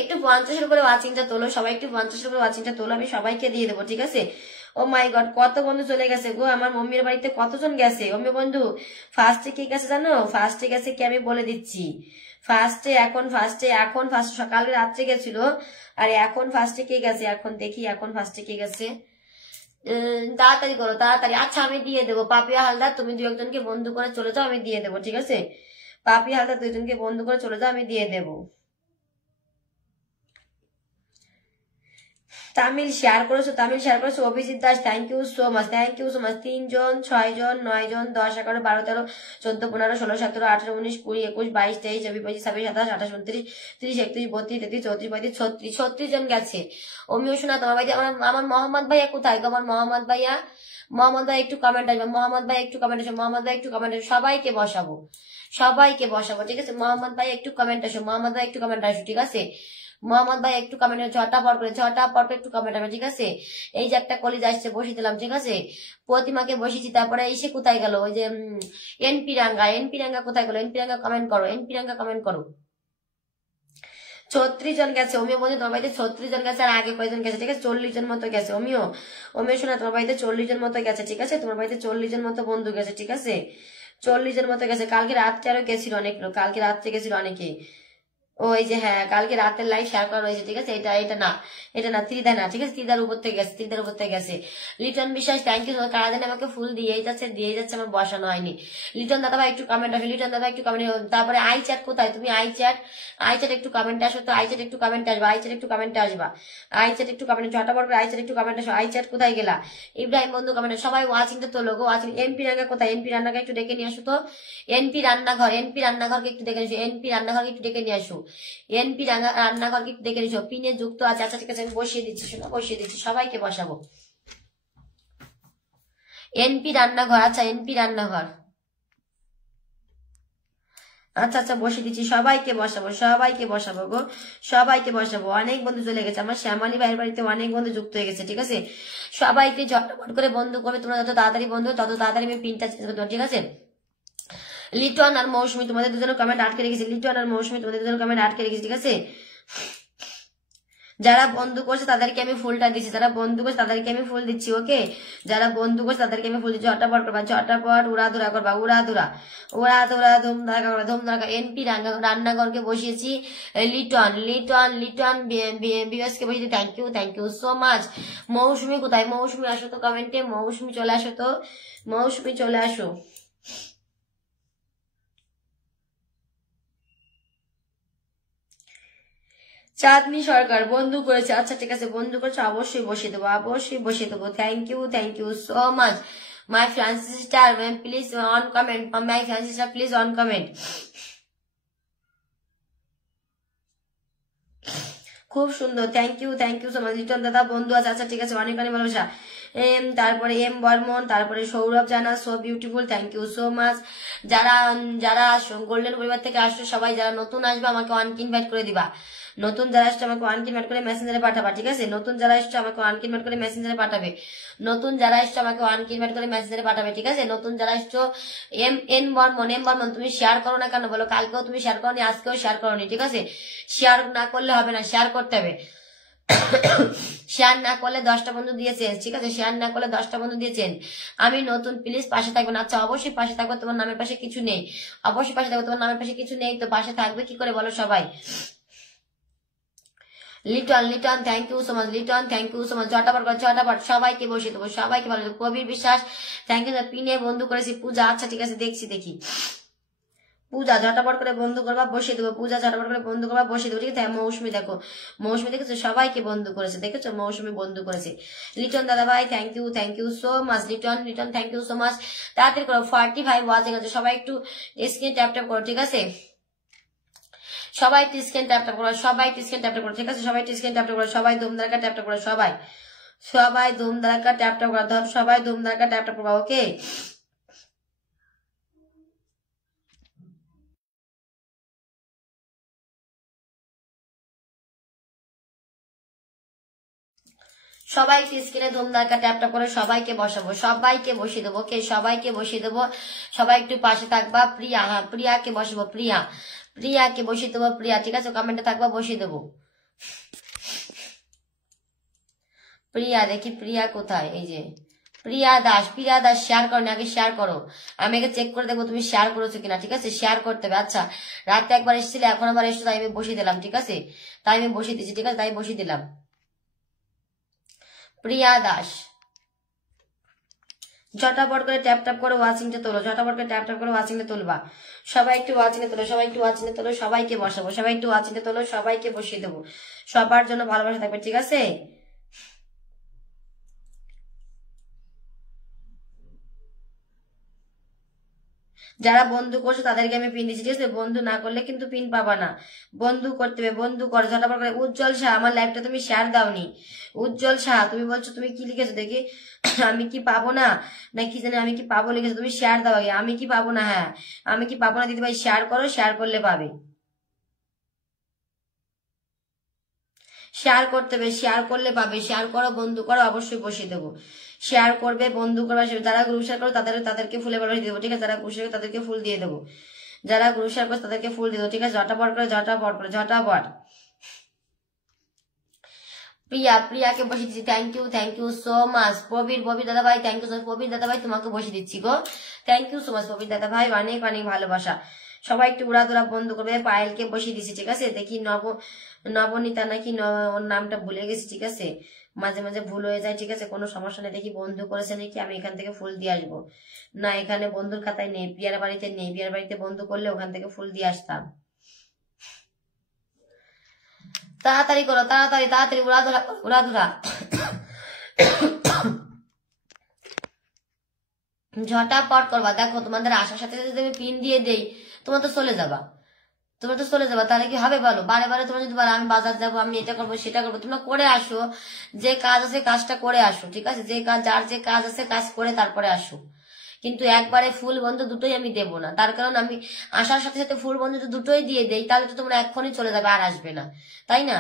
একটু 50-এর উপরে ওয়াচিংটা তোলো, সবাই একটু 50-এর উপরে ওয়াচিংটা তোলো, আমি সবাইকে দিয়ে দেবো, ঠিক আছে? ও মাই গড, কত বন্ধু চলে গেছে গো, আমার মম্মির বাড়িতে কতজন গেছে। অমি বন্ধু ফার্স্টে কি গেছে জানো? ফার্স্টে গেছে কি আমি বলে দিচ্ছি। ফার্স্টে এখন সকালে রাত্রে গেছিল, আর এখন ফার্স্টে কে গেছে, এখন দেখি এখন ফার্স্টে কে গেছে। তাড়াতাড়ি করো তাড়াতাড়ি। আচ্ছা আমি দিয়ে দেবো। পাপিয়া হালদার তুমি 2-1জনকে বন্ধু করে চলে যাও, আমি দিয়ে দেবো, ঠিক আছে? পাপিয়া হালদার 2জনকে বন্ধু করে চলে যাও, আমি দিয়ে দেবো। তামিল শেয়ার করেছো Abhijit Das, thank you so much 3 জন 6 জন 9 জন 10 11 12 13 14 15 16 17 18 19 20 21 22 23 24 25 26 27 28 29 30 31 32 33 34 35 36 জন গেছে। অমিও শোনা তোমার বাড়িতে আমার মোহাম্মদ ভাইয়া কোথায় গো? আমার মোহাম্মদ ভাইয়া একটু কমেন্ট আসবে, মোহাম্মদ ভাই একটু কমেন্ট আসবে, মোহাম্মদ ভাই একটু কমেন্ট আসবে, সবাইকে বসাবো ঠিক আছে? মোহাম্মদ ভাই একটু কমেন্ট আসো, মোহাম্মদ ভাই একটু কমেন্ট আসো, ঠিক আছে? মোহাম্মদ ভাই একটু কমেন্ট, ছটা পর একটু কমেন্ট হবে, ঠিক আছে? এই যে একটা কলিজ আসছে, বসিয়ে দিলাম, ঠিক আছে? প্রতিমাকে বসিয়েছি, তারপরে এসে কোথায় গেল ওই যে এনপি রাঙ্গা কোথায় গেল? এনপি রাঙ্গা কমেন্ট করো। 36 জন গেছে। অমিও বলছে তোমার বাড়িতে 36 জন গেছে, আর আগে কয়জন গেছে, ঠিক আছে? 40 জন মতো গেছে। অমিও শোনা তোমার বাড়িতে 40 জন মতো গেছে, ঠিক আছে? তোমার বাড়িতে 40 জন মতো বন্ধু গেছে, ঠিক আছে? 40 জন মতো গেছে। কালকে রাত্রে আরো গেছিল অনেক লোক, কালকে রাত্রে গেছিল অনেকে। ওই যে হ্যাঁ, কালকে রাতের লাইভ শেয়ার করা রয়েছে, ঠিক আছে? এটা না ত্রিদা না, ঠিক আছে? ত্রিদার উপর থেকে গেছে। লিটন বিশ্বাস থ্যাংক ইউ। কারা দিন আমাকে ফুল দিয়ে যাচ্ছে, আমার বসানো হয়নি। লিটন দাদা ভাই একটু কমেন্ট আসো, তারপরে আই চ্যাট কোথায়? তুমি আই চ্যাট একটু কমেন্ট আসো তো, আই চ্যাট একটু কমেন্ট আসবা, ঝটাপট করে আই চ্যাট একটু কমেন্ট আসো। আই চ্যাট কোথায় গেলা? ইব্রাহিম বন্ধু কমেন্ট, সবাই ওয়াচিংটা তো লোক ওয়াচিং। এনপি রান্না কোথায়? এনপি রান্নাকে একটু ডেকে নিয়ে আসো তো। এনপি রান্নাঘরকে একটু ডেকে নিয়ে আসো, এনপি রান্নাঘরকে একটু ডেকে নিয়ে আসো, রান্নাঘরকে একটু ডেকে নিয়ে আসো। পিনে যুক্ত আছে, আচ্ছা ঠিক আছে আমি বসিয়ে দিচ্ছি, সবাইকে বসাবো। এনপি রান্নাঘর, আচ্ছা এনপি রান্নাঘর, আচ্ছা বসিয়ে দিচ্ছি, সবাইকে বসাবো গো, অনেক বন্ধু চলে গেছে, আমার শ্যামালি ভাইয়ের বাড়িতে অনেক বন্ধু যুক্ত হয়ে গেছে, ঠিক আছে? সবাইকে ঝটপট করে বন্ধু করবে, তোমরা যত তাড়াতাড়ি বন্ধু তত তাড়াতাড়ি আমি পিনটা চেঞ্জ করতে পারবো, ঠিক আছে? লিটন আর মৌসুমী তোমাদের দুজনের কমেন্ট আটকে রেখেছি, ঠিক আছে? যারা বন্ধু করছে তাদেরকে আমি ফুলটা দিচ্ছি, ওকে? যারা বন্ধু করছে তাদেরকে আমি ফুল দিচ্ছি। ঝটাপট করবা, উড়াধুরা করবা, ধুমধারাকা। এনপি রান্নাঘরকে বসিয়েছি, লিটন বিএসকে বসিয়েছি, থ্যাংক ইউ সো মাচ। মৌসুমী কোথায়? মৌসুমী আসো তো কমেন্টে, মৌসুমী চলে আসো। চাঁদনি সরকার বন্ধু করেছে, আচ্ছা ঠিক আছে বন্ধু করেছে, অবশ্যই বসিয়ে দেবো। Thank you so much my fancy sister, please on comment, খুব সুন্দর, thank you so much. Liton দাদা বন্ধু আছে, আচ্ছা ঠিক আছে, অনেক ভালোবাসা। তারপরে এম বর্মন, তারপরে Sourav Jana, so beautiful, thank you so much. যারা গোল্ডেন পরিবার থেকে আসছো সবাই, যারা নতুন আসবে আমাকে অনেক ইনভাইট করে দিবা। নতুন যারা আসছে আমাকে ওয়ান কিনভার্ট করে মেসেঞ্জারে পাঠাবা, ঠিক আছে? নতুন যারা আসছে আমাকে ওয়ান কিনভার্ট করে মেসেঞ্জারে পাঠাবে, ঠিক আছে? নতুন যারা আসছো এম বর্মন তুমি শেয়ার করো না কেন বলো? কালকেও তুমি শেয়ার করোনি, আজকেও শেয়ার করোনি, ঠিক আছে? শেয়ার না করলে হবে না, শেয়ার করতে হবে। শেয়ার না করলে 10টা বন্ধু দিয়েছেন, ঠিক আছে? আমি নতুন, প্লিজ পাশে থাকবেন। আচ্ছা অবশ্যই পাশে থাকবো, তোমার নামের পাশে কিছু নেই, তো পাশে থাকবে কি করে বলো সবাই? Liton thank you so much. ঝটাপট সবাইকে বসিয়ে দেবো, সবাইকে ভালো। কবির বিশ্বাস থ্যাংক ইউ, পিনে বন্ধু করেছি। পূজা, আচ্ছা ঠিক আছে দেখি পূজা ঝটাপট করে বন্ধু করবা, বসিয়ে দেবো। ঠিক আছে? মৌসুমী দেখেছো সবাইকে বন্ধু করেছে, দেখেছো? মৌসুমী বন্ধু করেছে। লিটন দাদা ভাই thank you so much. Liton thank you so much. তাড়াতাড়ি করো, 45 ওয়াচিং আছে, সবাই একটু স্ক্রিন ট্যাপ করো, ঠিক আছে? সবাই স্ক্রিন ট্যাপ করো, ঠিক আছে? সবাই ধুমধারাকা ট্যাপ করো, সবাই ধুমধারাকা ট্যাপ করো, ওকে? সবাই স্ক্রিনে ধুমধারাকা ট্যাপ করে সবাইকে বসাবো, সবাইকে বসিয়ে দেবো, ওকে? সবাইকে বসিয়ে দেবো, সবাই একটু পাশে থাকবা। প্রিয়াকে বসাবো, প্রিয়াকে বসিয়ে দেবো, ঠিক আছে? কমেন্টে থাকবা, বসিয়ে দেবো। প্রিয়া, দেখি প্রিয়া কোথায়, এই যে প্রিয়া দাস শেয়ার করো, আগে শেয়ার করো, আমি আগে চেক করে দেখবো তুমি শেয়ার করেছো কিনা, ঠিক আছে, শেয়ার করতে হবে। আচ্ছা, রাতে একবার এসেছিলে, এখন আবার এসছো, তাই আমি বসিয়ে দিলাম, ঠিক আছে, তাই আমি বসিয়ে দিচ্ছি, ঠিক আছে, তাই বসিয়ে দিলাম। প্রিয়া দাস, ঝটাপট করে ট্যাপ ট্যাপ করে ওয়াচিংটা তোলো, ঝটাপট করে ট্যাপ ট্যাপ করে ওয়াচিংটা তুলবা, সবাই একটু ওয়াচিংটা তোলো, সবাই একটু ওয়াচিংটা তোলো, সবাইকে বসাবো, সবাই একটু ওয়াচিংটা তোলো, সবাইকে বসিয়ে দেবো, সবার জন্য ভালোবাসা থাকবে, ঠিক আছে। যারা বন্ধু করছো তাদেরকে আমি পিন দিচ্ছি, ঠিক আছে, বন্ধু না করলে কিন্তু পিন পাবা না, বন্ধু করতে হবে, বন্ধু করো ঝটাপট করে। উজ্জ্বল শাহ, আমার লাইফটা তুমি শেয়ার দাওনি, উজ্জ্বল শাহ তুমি বলছো তুমি কি লিখেছো দেখি, আমি কি পাবো না, না কি জানি আমি কি পাবো লিখেছো, তুমি শেয়ার দাও আগে, আমি কি পাবো না, হ্যাঁ আমি কি পাবো না দিদি ভাই, শেয়ার করো, শেয়ার করলে পাবে, শেয়ার করতে হবে, শেয়ার করলে পাবে, শেয়ার করো, বন্ধু করো, অবশ্যই বসিয়ে দেবো, শেয়ার করবে, বন্ধু করবে, যারা গ্রুপ শেয়ার করো তাদেরকে ফুলে ভালোবাসা দেবো, ঠিক আছে, যারা গ্রুপ শেয়ার করে তাদেরকে ফুল দিয়ে দেবো, যারা গ্রুপ শেয়ার করছে তাদেরকে ফুল দিয়ে দেবো, ঠিক আছে, ঝটাপট করে ঝটাপট করে ঝটাপট। প্রিয়াকে বসিয়ে দিচ্ছি, thank you so much. Prabir দাদা ভাই, thank you so much, Prabir দাদা ভাই তোমাকে বসিয়ে দিচ্ছি গো, thank you so much Prabir দাদা ভাই, অনেক অনেক ভালোবাসা। সবাই একটু উড়াদুরা বন্ধ করবে, পায়েলকে বসিয়ে দিচ্ছি, ঠিক আছে, দেখি নবনীতা নাকি ওর নামটা ভুলে গেছি, ঠিক আছে, মাঝে মাঝে ভুল হয়ে যায়, ঠিক আছে, কোনো সমস্যা নেই, দেখি বন্ধু করেছে নাকি, আমি এখান থেকে ফুল দিয়ে আসবো, না এখানে বন্ধুর খাতায় নেই, প্রিয়ার বাড়িতে নেই, প্রিয়ার বাড়িতে বন্ধু করলে ওখান থেকে ফুল দিয়ে আসতাম। তাড়াতাড়ি করো, তাড়াতাড়ি তাড়াতাড়ি, উড়াধুরা ঝটাপট করবা। দেখো তোমাদের আসার সাথে যদি আমি পিন দিয়ে দেই, তোমরা তো চলে যাবা, তাহলে কি হবে বলো, বারে বারে তোমরা যদি বলো আমি বাজার যাবো, আমি এটা করবো সেটা করবো, তোমরা করে আসো, যে কাজ আছে কাজটা করে আসো, ঠিক আছে, যে কাজ যার যে কাজ আছে কাজ করে তারপরে আসো, কিন্তু একবারে ফুল বন্ধ দুটোই আমি দেবো না, তার কারণ আমি আসার সাথে সাথে ফুল বন্ধ দুটোই দিয়ে দেই, তাহলে তো তোমরা এক্ষুনি চলে যাবে, আর আসবে না, তাই না।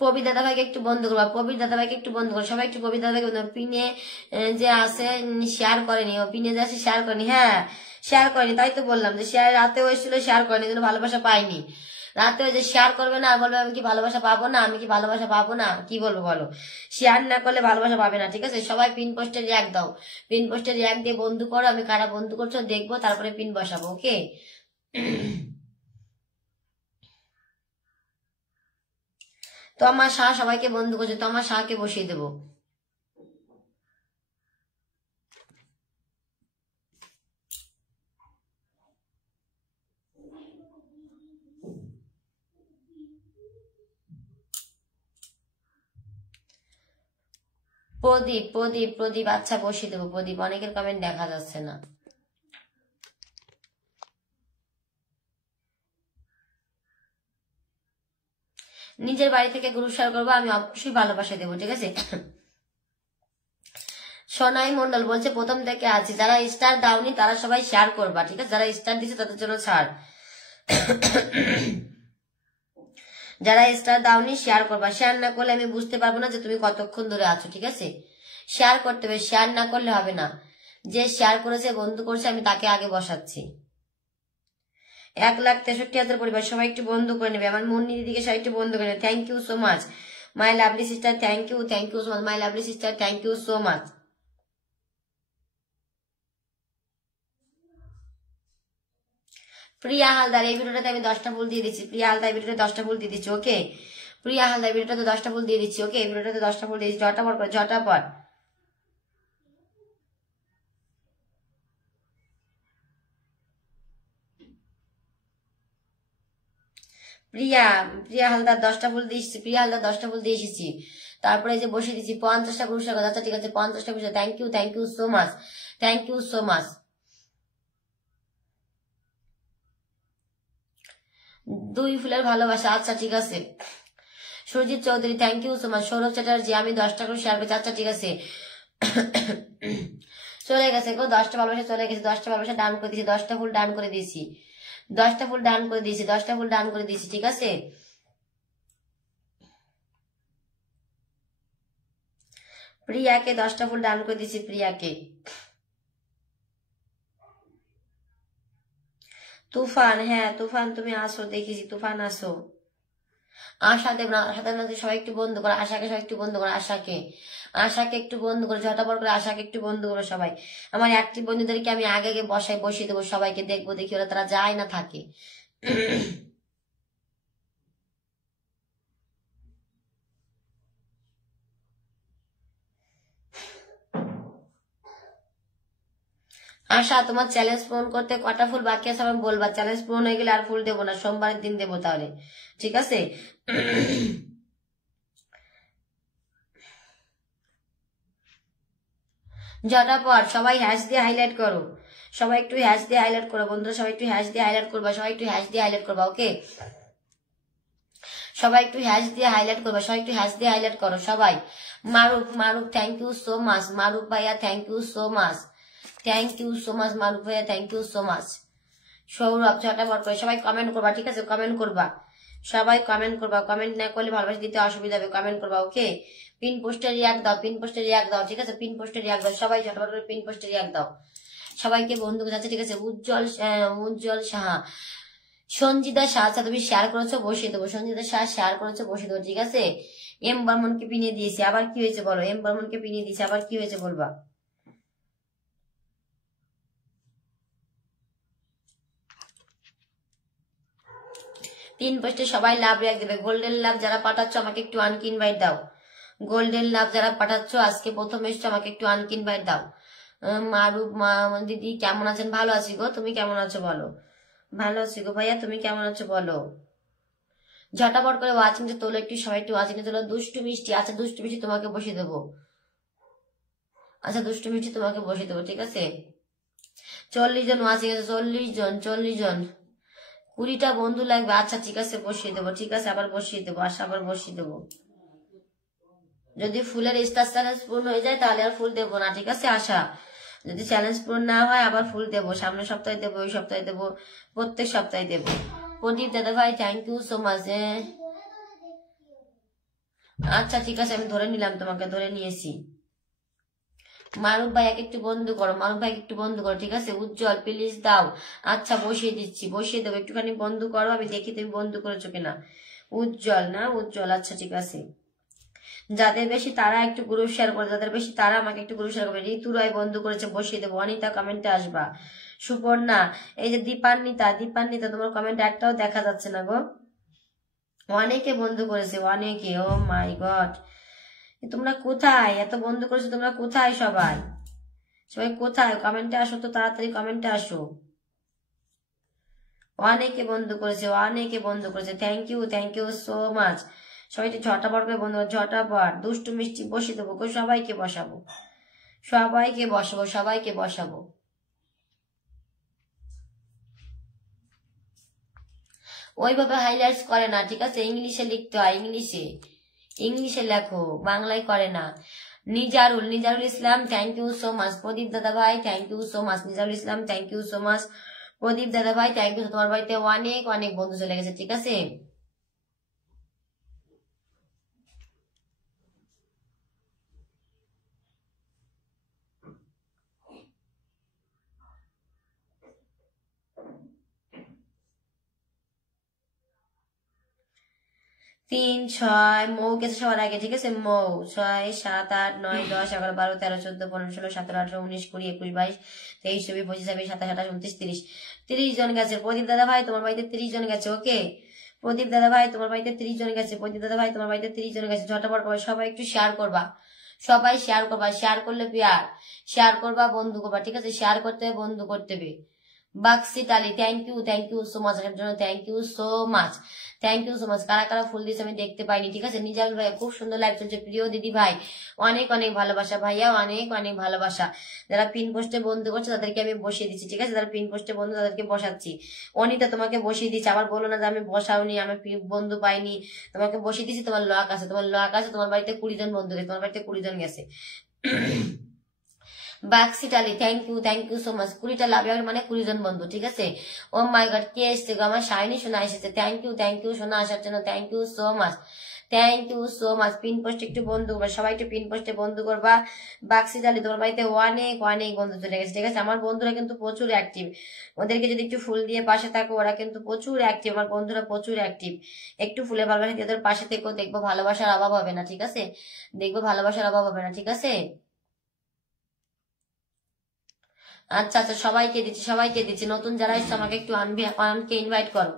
প্রবীর দাদা ভাইকে একটু বন্ধ করবা, প্রবীর দাদা ভাইকে একটু বন্ধ করো, সবাই একটু প্রবীর দাদা ভাইকে বন্ধ, পিনে যে আছে শেয়ার করেনি, ও পিনে যে আছে শেয়ার করেনি, হ্যাঁ শেয়ার করেনি, তাই তো বললাম যে শেয়ার রাতেও এসেছিল, শেয়ার করেনি, জন্য ভালোবাসা পাইনি, রাতেও যে শেয়ার করবে না আর বলবে আমি কি ভালোবাসা পাবো না, আমি কি ভালোবাসা পাবো না, কি বলবো বলো, শেয়ার না করলে ভালোবাসা পাবে না, ঠিক আছে, সবাই পিন পোস্টে রিয়াক্ট দাও, পিন পোস্টে রিয়াক্ট দিয়ে বন্ধু করো, আমি কারা বন্ধু করছো দেখবো, তারপরে পিন বসাবো, ওকে। তো আমার শাহ সবাইকে বন্ধু করছে, তো আমার শাহকে বসিয়ে দেবো। প্রদীপ আচ্ছা বসিয়ে দেবো, প্রদীপ, অনেকের কমেন্ট দেখা যাচ্ছে না। নিজের বাড়ি থেকে গ্রুপ শেয়ার করবো, আমি অবশ্যই ভালোবাসা দেবো, ঠিক আছে। সোনাই মন্ডল বলছে প্রথম থেকে আছি, যারা স্টার দাওনি তারা সবাই শেয়ার করবা, ঠিক আছে, যারা স্টার দিছে তাদের জন্য ছাড়, যারা স্টার দাওনি শেয়ার করবা, শেয়ার না করলে আমি বুঝতে পারবো না যে তুমি কতক্ষণ ধরে আছো, ঠিক আছে, শেয়ার করতে হবে, শেয়ার না করলে হবে না, যে শেয়ার করেছে বন্ধু করছে আমি তাকে আগে বসাচ্ছি। 1,63,000 পরিবার, সবাই একটু বন্ধ করে নেবে, আমার মুন্নি দিদিকে সবাই একটু বন্ধ করে নেবে, thank you so much my lovely sister, thank you so much my lovely sister, thank you so much. Priya Haldar, এই ভিডিওটাতে আমি 10টা ফুল দিয়ে দিচ্ছি, প্রিয়া হালদার এই ভিডিওতে 10টা ফুল দিয়ে দিচ্ছি, ওকে, প্রিয়া হালদার ভিডিওটাতে 10টা ফুল দিয়ে দিচ্ছি, ওকে, এই ভিডিওটাতে 10টা ফুল দিয়ে দিচ্ছি, ঝটাপট করে ঝটাপট। প্রিয়া প্রিয়া হালদার 10টা ফুল দিয়েছি, প্রিয়া হালদার 10টা ফুল দিয়ে এসেছি, তারপরে যে বসে দিচ্ছি 50টা পুরস্কার, আচ্ছা ঠিক আছে 50টা পুরস্কার, thank you so much, thank you so much. 2 ফুলের ভালোবাসা, আচ্ছা ঠিক আছে। Surajit Chowdhury, thank you so much. Sourav Chatterjee, আমি 10টা করে শেয়ার করছি, আচ্ছা ঠিক আছে। চলে গেছে গো, 10টা ভালোবাসা চলে গেছে, 10টা ভালোবাসা ডান করে দিয়েছি, 10টা ফুল ডান করে দিয়েছি, 10টা ফুল ডান করে দিয়েছি, 10টা ফুল ডান করে দিয়েছি, ঠিক আছে। প্রিয়াকে 10টা ফুল ডান করে দিয়েছি, প্রিয়াকে। তুফান, হ্যাঁ তুফান তুমি আসো, দেখেছি তুফান আসো। আশা দেব না, আশা দেব না, সবাই একটু বন্ধ করো, আশাকে সবাই একটু বন্ধ করো, আশাকে একটু বন্ধ করো, ঝটাপট করে আশাকে একটু বন্ধ করো সবাই। আমার অ্যাক্টিভ বন্ধুদেরকে আমি আগে আগে বসিয়ে দেবো, সবাইকে দেখবো, দেখি ওরা তারা যায় না থাকে। আশা, তোমার চ্যালেঞ্জ পূরণ করতে কটা ফুল বাকি আছে আমি বলবা, চ্যালেঞ্জ পূরণ হয়ে গেলে আর ফুল দেবো না, সোমবারের দিন দেবো তাহলে, ঠিক আছে? ঝটাপট সবাই হ্যাশ দিয়ে হাইলাইট করো, সবাই একটু হ্যাশ দিয়ে হাইলাইট করো বন্ধুরা, সবাই একটু হ্যাশ দিয়ে হাইলাইট করবা, সবাই একটু হ্যাশ দিয়ে হাইলাইট করবা, ওকে? সবাই একটু হ্যাশ দিয়ে হাইলাইট করবা, সবাই একটু হ্যাশ দিয়ে হাইলাইট করো সবাই। Maruf, Maruf thank you so much, Maruf ভাইয়া thank you so much, thank you so much Maruf ভাইয়া, thank you so much. Sourav, ঝটাপট করে সবাই কমেন্ট করবা, ঠিক আছে? কমেন্ট করবা, সবাই কমেন্ট করবা, কমেন্ট না করলে ভালোবাসা দিতে অসুবিধা হবে, কমেন্ট করবা, ওকে? পিন পোস্টে রিয়াক্ট দাও, পিন পোস্টে রিয়াক্ট দাও, ঠিক আছে? পিন পোস্টে রিয়াক্ট দাও সবাই, ঝটাপট করে পিন পোস্টে রিয়াক্ট দাও সবাইকে বন্ধু যাচ্ছে, ঠিক আছে? উজ্জ্বল সাহা, সঞ্জিতা শাহ, আচ্ছা তুমি শেয়ার করেছো, বসিয়ে দেবো। সঞ্জিতা শাহ শেয়ার করেছো, বসিয়ে দেবো, ঠিক আছে? এম বর্মনকে পিনিয়ে দিয়েছি, আবার কি হয়েছে বলো? এম বর্মনকে পিনিয়ে দিয়েছি, আবার কি হয়েছে বলবা? তিন পোস্টে সবাই লাভ রিয়াক্ট দেবে। গোল্ডেন লাভ যারা পাঠাচ্ছ আমাকে একটু আনকি ইনভাইট দাও। গোল্ডেন লাভ যারা পাঠাচ্ছ, আজকে প্রথম এসছো, আমাকে একটু আনকি ইনভাইট দাও। মারুফ দিদি কেমন আছেন? ভালো আছি গো, তুমি কেমন আছো বলো? ভালো আছি গো ভাইয়া, তুমি কেমন আছো বলো? ঝটাপট করে ওয়াচিংটা তোলো একটু, সবাই একটু ওয়াচিংটা তোলো। দুষ্টু মিষ্টি, আচ্ছা দুষ্টু মিষ্টি তোমাকে বসিয়ে দেবো, আচ্ছা দুষ্টু মিষ্টি তোমাকে বসিয়ে দেবো, ঠিক আছে? 40 জন ওয়াচিং আছে, 40 জন 20টা বন্ধু লাগবে, আচ্ছা ঠিক আছে বসিয়ে দেবো, ঠিক আছে আবার বসিয়ে দেবো, আচ্ছা আবার বসিয়ে দেবো। যদি ফুলের স্টার চ্যালেঞ্জ পূর্ণ হয়ে যায় তাহলে আর ফুল দেবো না, ঠিক আছে? আশা, যদি চ্যালেঞ্জ পূর্ণ না হয় আবার ফুল দেবো, সামনের সপ্তাহে দেবো, ওই সপ্তাহে দেবো, প্রত্যেক সপ্তাহে দেবো। প্রদীপ দাদা ভাই থ্যাংক ইউ সো মাচ। আচ্ছা ঠিক আছে, আমি ধরে নিলাম, তোমাকে ধরে নিয়েছি। মারুফ ভাই একটু বন্ধ করো, মারুফ ভাই একটু বন্ধ করো, ঠিক আছে? উজ্জ্বল প্লিজ দাও, আচ্ছা বসিয়ে দিচ্ছি, বসিয়ে দেবো, একটুখানি বন্ধ করো, আমি দেখি তুমি বন্ধ করেছো কিনা। উজ্জ্বল না, উজ্জ্বল, আচ্ছা ঠিক আছে। যাদের বেশি তারা একটু গ্রুপ শেয়ার করে, যাদের বেশি তারা আমাকে একটু গ্রুপ শেয়ার করবে। ঋতু রায় বন্ধ করেছে, বসিয়ে দেবো। অনিতা কমেন্টে আসবা। সুপর্ণা, এই যে দীপান্বিতা, তোমার কমেন্ট একটাও দেখা যাচ্ছে না গো, অনেকে বন্ধু করেছে, অনেকে। ও মাই গড, তোমরা কোথায়? এত বন্ধু করেছো তোমরা কোথায়? সবাই সবাই কোথায়? কমেন্টে আসো তো, তাড়াতাড়ি কমেন্টে আসো। অনেকে বন্ধু করেছে, অনেকে বন্ধু করেছে, থ্যাংক ইউ সো মাচ। সবাই একটু ঝটাপট করে বন্ধু, ঝটাপট। দুষ্টু মিষ্টি বসিয়ে দেবো, সবাইকে বসাবো, সবাইকে বসাবো, সবাইকে বসাবো। ওইভাবে হাইলাইটস করে না, ঠিক আছে? ইংলিশে লিখতে হয়, ইংলিশে লেখো, বাংলায় করে না। Nijarul Islam thank you so much. Pradip দাদা ভাই thank you so much. Nijarul Islam thank you so much. Pradip দাদা ভাই থ্যাংক ইউ। তোমার বাড়িতে অনেক অনেক বন্ধু চলে গেছে, ঠিক আছে? 3, 6 মৌ গেছে সবার আগে, ঠিক আছে? মৌ 6, 7, 8, 9, 10, 11, 12, 13, 14, 15, 16, 17, 18, 19, 20, 21, 22, 23, 24, 25, 26, 27, 28, 29, 30, 30 জন গেছে। প্রদীপ দাদা ভাই তোমার বাড়িতে 30 জন গেছে, ওকে? প্রদীপ দাদা ভাই তোমার বাড়িতে 30 জন গেছে, প্রদীপ দাদা ভাই তোমার বাড়িতে 30 জন গেছে। ঝটাপট করবা, সবাই একটু শেয়ার করবা, সবাই শেয়ার করবা, শেয়ার করলে পিয়ার, শেয়ার করবা, বন্ধু করবা, ঠিক আছে? শেয়ার করতে হবে, বন্ধু করতে হবে। বাক্সি টালি থ্যাংক ইউ সো মাচ এর জন্য, thank you so much, thank you so much. কারা কারা ফুল দিয়েছে আমি দেখতে পাইনি, ঠিক আছে? নিজাল ভাই খুব সুন্দর লাইভ চলছে, প্রিয় দিদি ভাই অনেক অনেক ভালোবাসা, ভাইয়া অনেক অনেক ভালোবাসা। যারা পিন পোস্টে বন্ধু করছে তাদেরকে আমি বসিয়ে দিচ্ছি, ঠিক আছে? যারা পিন পোস্টে বন্ধু তাদেরকে বসাচ্ছি। অনিতা তোমাকে বসিয়ে দিচ্ছি, আবার বলো না যে আমি বসাওনি, আমি বন্ধু পাইনি। তোমাকে বসিয়ে দিচ্ছি, তোমার লক আছে, তোমার বাড়িতে 20 জন বন্ধু গেছে, তোমার বাড়িতে 20 জন গেছে। বাক্সিটালি থ্যাংক ইউ সো মাচ। 20টা লাভ মানে 20 জন বন্ধু, ঠিক আছে? ও মাই গড, কে এসছে গো? আমার শাইনি সোনা এসেছে, থ্যাংক ইউ সোনা আসার জন্য, thank you so much, thank you so much. Pin post একটু বন্ধু করবা, সবাই একটু পিন পোস্টে বন্ধু করবা। বাক্সি জালি তোমার বাড়িতে অনেক অনেক বন্ধু চলে গেছে, ঠিক আছে। আমার বন্ধুরা কিন্তু প্রচুর অ্যাক্টিভ, ওদেরকে যদি একটু ফুল দিয়ে পাশে থাকো, ওরা কিন্তু প্রচুর অ্যাক্টিভ, আমার বন্ধুরা প্রচুর অ্যাক্টিভ। একটু ফুলে ভালোবাসা দিয়ে ওদের পাশে থেকো, দেখবো ভালোবাসার অভাব হবে না, ঠিক আছে। দেখবো ভালোবাসার অভাব হবে না, ঠিক আছে। আচ্ছা আচ্ছা, সবাইকে দিচ্ছি, সবাইকে দিচ্ছি। নতুন যারা এসছে আমাকে একটু ওয়ানকে ইনভাইট করো,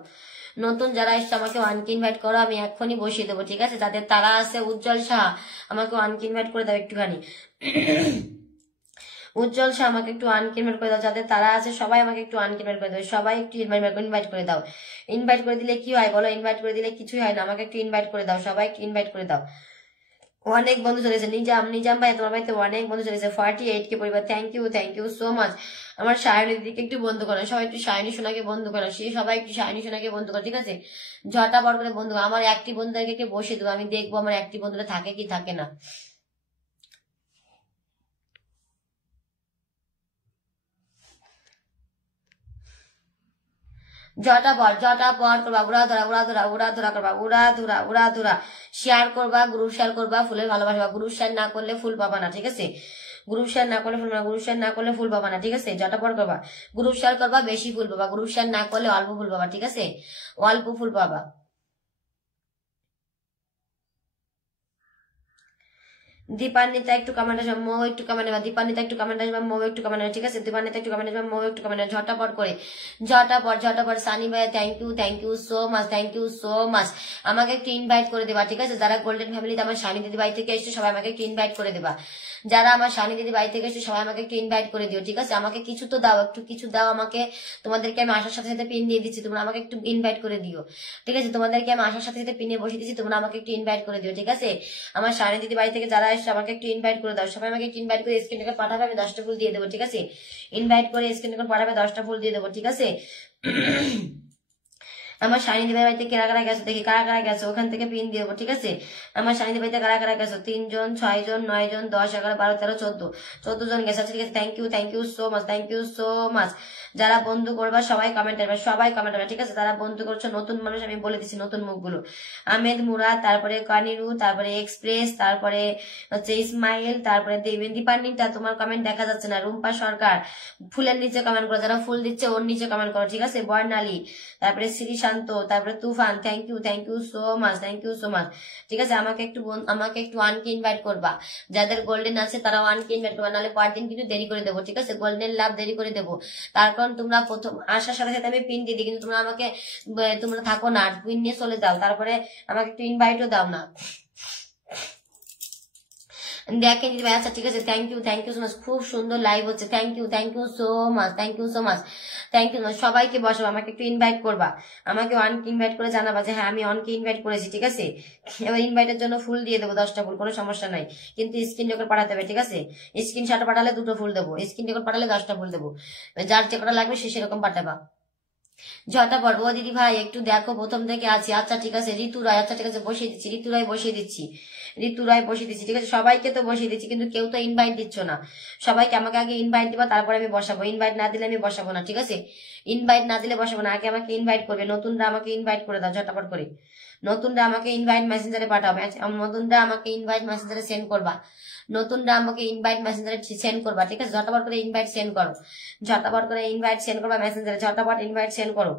নতুন যারা এসছে আমাকে ওয়ানকে ইনভাইট করো, আমি এক্ষুনি বসিয়ে দেবো, ঠিক আছে। যাদের তারা আছে, উজ্জ্বল শাহ আমাকে ওয়ানকে ইনভাইট করে দাও একটুখানি। উজ্জ্বল শাহ আমাকে একটু আনকিনভাইট করে দাও, যাদের তারা আছে সবাই আমাকে একটু আনকিনভাইট করে দাও, সবাই একটু ইনভাইট করে দাও। ইনভাইট করে দিলে কি হয় বলো? ইনভাইট করে দিলে কিছুই হয় না, আমাকে একটু ইনভাইট করে দাও, সবাই একটু ইনভাইট করে দাও। অনেক বন্ধু চলেছে, নিজাম ভাই তোমার বাড়িতে অনেক বন্ধু চলেছে, 48K পরিবার। Thank you so much. আমার সায়নী দিদিকে একটু বন্ধু করো, সবাই একটু সায়নী সোনাকে বন্ধু করো, সবাই একটু সায়নী সোনাকে বন্ধু করো, ঠিক আছে। ঝটা বড় করে বন্ধু করো। আমার একটি বন্ধুদেরকে বসে দেবো, আমি দেখবো আমার একটি বন্ধুরা থাকে কি থাকে না। জটাপট করবা, উড়া ধরা করবা, উড়া ধরা শেয়ার করবা, গ্রুপ শেয়ার করবা, ফুলের ভালোবাসবা। গ্রুপ শেয়ার না করলে ফুল পাবা না, ঠিক আছে। গ্রুপ শেয়ার না করলে ফুল পাবা, গ্রুপ শেয়ার না করলে ফুল পাবা না, ঠিক আছে। জটাপট করবা, গ্রুপ শেয়ার করবা, বেশি ফুল পাবা। গ্রুপ শেয়ার না করলে অল্প ফুল পাবা, ঠিক আছে, অল্প ফুল পাবা। দীপান্বিতা একটু কমেন্ট আসবে, মৌ একটু কমেন্ট আসবে, দীপান্বিতা একটু কমেন্ট আসবে, মৌ একটু কমেন্ট আসবে, ঠিক আছে। দীপান্বিতা একটু কমেন্ট আসবে, মৌ একটু কমেন্ট আসবে, ঝটাপট করে, ঝটাপট। সানি ভাইয়া thank you so much, thank you so much. আমাকে একটু ইনভাইট করে দেবা, ঠিক আছে। যারা গোল্ডেন ফ্যামিলিতে আমার সানি দিদি বাড়ি থেকে এসছে সবাই আমাকে একটু ইনভাইট করে দেবা। যারা আমার সানি দিদি বাড়ি থেকে এসছে সবাই আমাকে একটু ইনভাইট করে দিও, ঠিক আছে। আমাকে কিছু তো দাও, একটু কিছু দাও আমাকে। তোমাদেরকে আমি আসার সাথে সাথে পিন দিয়ে দিচ্ছি, তোমরা আমাকে একটু ইনভাইট করে দিও, ঠিক আছে। তোমাদেরকে আমি আসার সাথে সাথে পিনে বসে দিচ্ছি, তোমরা আমাকে একটু ইনভাইট করে দিও, ঠিক আছে। আমার সানি দিদি বাড়ি থেকে যারা এসছে আমাকে একটু ইনভাইট করে দাও, সবাই আমাকে একটু ইনভাইট করে স্ক্রিন রেকর্ড পাঠাবে, আমি 10টা ফুল দিয়ে দেবো, ঠিক আছে। ইনভাইট করে স্ক্রিন রেকর্ড পাঠাবে, 10টা ফুল দিয়ে দেবো, ঠিক আছে। আমার শাইনি দিদির বাড়িতে কারা কারা গেছো দেখি, কারা কারা গেছো ওখান থেকে পিন দিয়ে দেবো, ঠিক আছে। আমার শাইনি দিদির বাড়িতে কারা কারা গেছো, 3 জন, 6 জন, 9 জন, 10, 11, 12, 13, 14 জন গেছে, ঠিক আছে। Thank you so much, thank you so much. যারা বন্ধু করবা সবাই কমেন্ট আসবে, সবাই কমেন্ট আসবে, ঠিক আছে। যারা বন্ধু করছো নতুন মানুষ, আমি বলে দিচ্ছি নতুন মুখগুলো। আহমেদ মুরাদ, তারপরে কানিরু, তারপরে এক্সপ্রেস, তারপরে হচ্ছে ইসমাইল, তারপরে দীপান্বিতা, তোমার কমেন্ট দেখা যাচ্ছে না। রুম্পা সরকার, ফুলের নিচে কমেন্ট করো, যারা ফুল দিচ্ছে ওর নিচে কমেন্ট করো, ঠিক আছে। বর্ণালী, তারপরে শ্রীশান্ত, তারপরে Tufan, thank you so much, thank you so much, ঠিক আছে। আমাকে একটু ওয়ানকে ইনভাইট করবা, যাদের গোল্ডেন আছে তারা ওয়ানকে ইনভাইট করবা, নাহলে পরের দিন কিন্তু দেরি করে দেবো, ঠিক আছে। গোল্ডেন লাভ দেরি করে দেবো, তার কারণ তোমরা প্রথম আসার সাথে সাথে আমি পিন দিয়ে দিই, কিন্তু তোমরা থাকো না, পিন নিয়ে চলে যাও, তারপরে আমাকে একটু ইনভাইটও দাও না। দেখেন দিদি ভাই, আচ্ছা ঠিক আছে। থ্যাংক ইউ সো মাচ, খুব সুন্দর লাইভ হচ্ছে। Thank you so much, thank you so much. সবাইকে বসাবো, আমাকে একটু ইনভাইট করবা, আমাকে অনকে ইনভাইট করে জানাবা যে হ্যাঁ আমি অনকে ইনভাইট করেছি, ঠিক আছে। এবার ইনভাইটের জন্য ফুল দিয়ে দেবো, 10টা ফুল, কোনো সমস্যা নাই, কিন্তু স্ক্রিন রেকর্ড পাঠাতে হবে, ঠিক আছে। স্ক্রিনশট পাঠালে 2টো ফুল দেবো, স্ক্রিন রেকর্ড পাঠালে 10টা ফুল দেবো, যার যে কটা লাগবে সে সেরকম পাঠাবা। ঝটাপট, ও দিদি ভাই একটু দেখো, প্রথম থেকে আছি। আচ্ছা ঠিক আছে। ঋতু রায়, আচ্ছা ঠিক আছে, বসিয়ে দিচ্ছি, ঋতু রায় বসিয়ে দিচ্ছি, ঠিক আছে। সবাইকে তো বসিয়ে দিচ্ছি, কিন্তু কেউ তো ইনভাইট দিচ্ছ না। সবাইকে আমাকে আগে ইনভাইট দিবা, তারপরে আমি বসাবো। ইনভাইট না দিলে আমি বসাবো না, ঠিক আছে। ইনভাইট না দিলে বসাবো না, আগে আমাকে ইনভাইট করবে। নতুনরা আমাকে ইনভাইট করে দাও ঝটাপট করে, নতুনরা আমাকে ইনভাইট মেসেঞ্জারে পাঠাবে, নতুনরা আমাকে ইনভাইট মেসেঞ্জারে সেন্ড করবা, নতুনরা আমাকে ইনভাইট মেসেঞ্জারে সেন্ড করবা, ঠিক আছে। ঝটাপট করে ইনভাইট সেন্ড করো, ঝটাপট করে ইনভাইট সেন্ড করবা মেসেঞ্জারে, ঝটাপট ইনভাইট সেন্ড করো।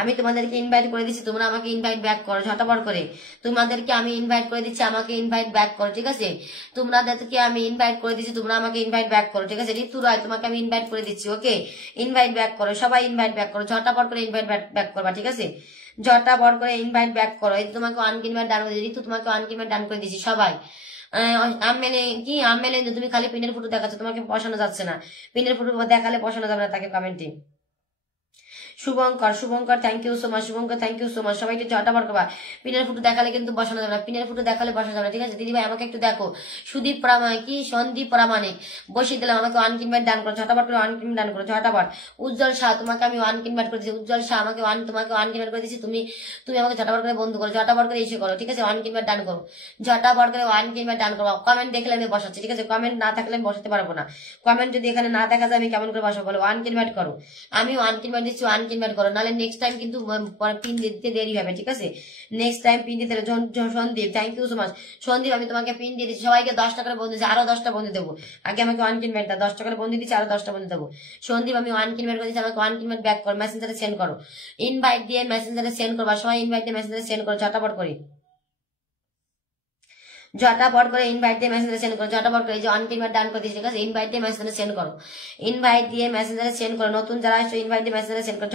আমি তোমাদেরকে ইনভাইট করে দিচ্ছি, তোমরা আমাকে ইনভাইট ব্যাক করো ঝটাপট করে। তোমাদেরকে আমি ইনভাইট করে দিচ্ছি, আমাকে ইনভাইট ব্যাক করো, ঠিক আছে। তোমাদেরকে আমি ইনভাইট করে দিচ্ছি, তোমরা আমাকে ইনভাইট ব্যাক করো, ঠিক আছে। ঋতু রায়, তোমাকে আমি ইনভাইট করে দিচ্ছি, ওকে। ইনভাইট ব্যাক করো, সবাই ইনভাইট ব্যাক করো, ঝটাপট করে ইনভাইট ব্যাক করবা, ঠিক আছে। ঝটাপট করে ইনভাইট ব্যাক করো। এই তোমাকে ইনভাইট ডান করে দিচ্ছি, ঋতু তোমাকে ইনভাইট ডান করে দিচ্ছি, সবাই। আমেলে তুমি খালি পিনের ফটো দেখাচ্ছ, তোমাকে বসানো যাচ্ছে না, পিনের ফটো দেখালে বসানো যাবে না তাকে কমেন্টে। Shubhankar thank you so much, thank you so much. সবাইকে ঝটাপট করবা, পিনের ফুটো দেখালে কিন্তু বসানো যাবে না, পিনের ফুটো দেখালে বসানো যাবে না, ঠিক আছে। দিদি ভাই আমাকে একটু দেখো, সন্দীপ প্রামাণিক বসিয়ে দিলাম, আমাকে ইনভাইট দান করো, ঝটাপট করে ইনভাইট দান করো, ঝটাপট। উজ্জ্বল শাহ, তোমাকে আমি ইনভাইট করে দিচ্ছি, উজ্জ্বল শাহ আমাকে তোমাকে ইনভাইট করে দিচ্ছি, তুমি আমাকে ঝটাপট করে বন্ধু করো, ঝটাপট করে এসে করো, ঠিক আছে। ইনভাইট দান করো, ঝটাপট করে ইনভাইট দান করো। কমেন্ট দেখলে আমি বসাচ্ছি, ঠিক আছে। কমেন্ট না থাকলে আমি বসাতে পারবো না, কমেন্ট যদি এখানে না দেখা যায় আমি কেমন করে বসাবো বলো। ইনভাইট করো, আমি ইনভাইট দিচ্ছি, ইনভাইট করো, নাহলে নেক্সট টাইম কিন্তু পিন দিতে দেরি হবে, ঠিক আছে? নেক্সট টাইম পিন দিতে Sandeep, thank you so much. Sandeep আমি তোমাকে পিন দিয়ে দিচ্ছি, সবাইকে 10 টাকার বন্ধু দিচ্ছি, আরো 10টা বন্ধু দেবো। আগে আমাকে 1 ইনভাইট দাও, 10 টাকার বন্ধু দিচ্ছি, আরো 10টা বন্ধু দেবো। সন্দীপ আমি 1 ইনভাইট করে দিচ্ছি, আমাকে 1 ইনভাইট ব্যাক করো, মেসেঞ্জারে সেন্ড করো, ইনভাইট দিয়ে মেসেঞ্জারে সেন্ড করবা, সবাই ইনভাইট দিয়ে মেসেঞ্জারে সেন্ড করো, ঝটাপট করে ঝটাপট করে ইনভাইট দিয়ে মেসেঞ্জারে সেন্ড করো, ঝটাপট করে। এই যে অন ইনভাইট ডান করে দিয়েছি, ঠিক আছে? ইনভাইট দিয়ে মেসেঞ্জারে সেন্ড করো, ইনভাইট দিয়ে মেসেঞ্জারে সেন্ড করো, নতুন যারা আসছো ইনভাইট দিয়ে মেসেঞ্জারে সেন্ড করো।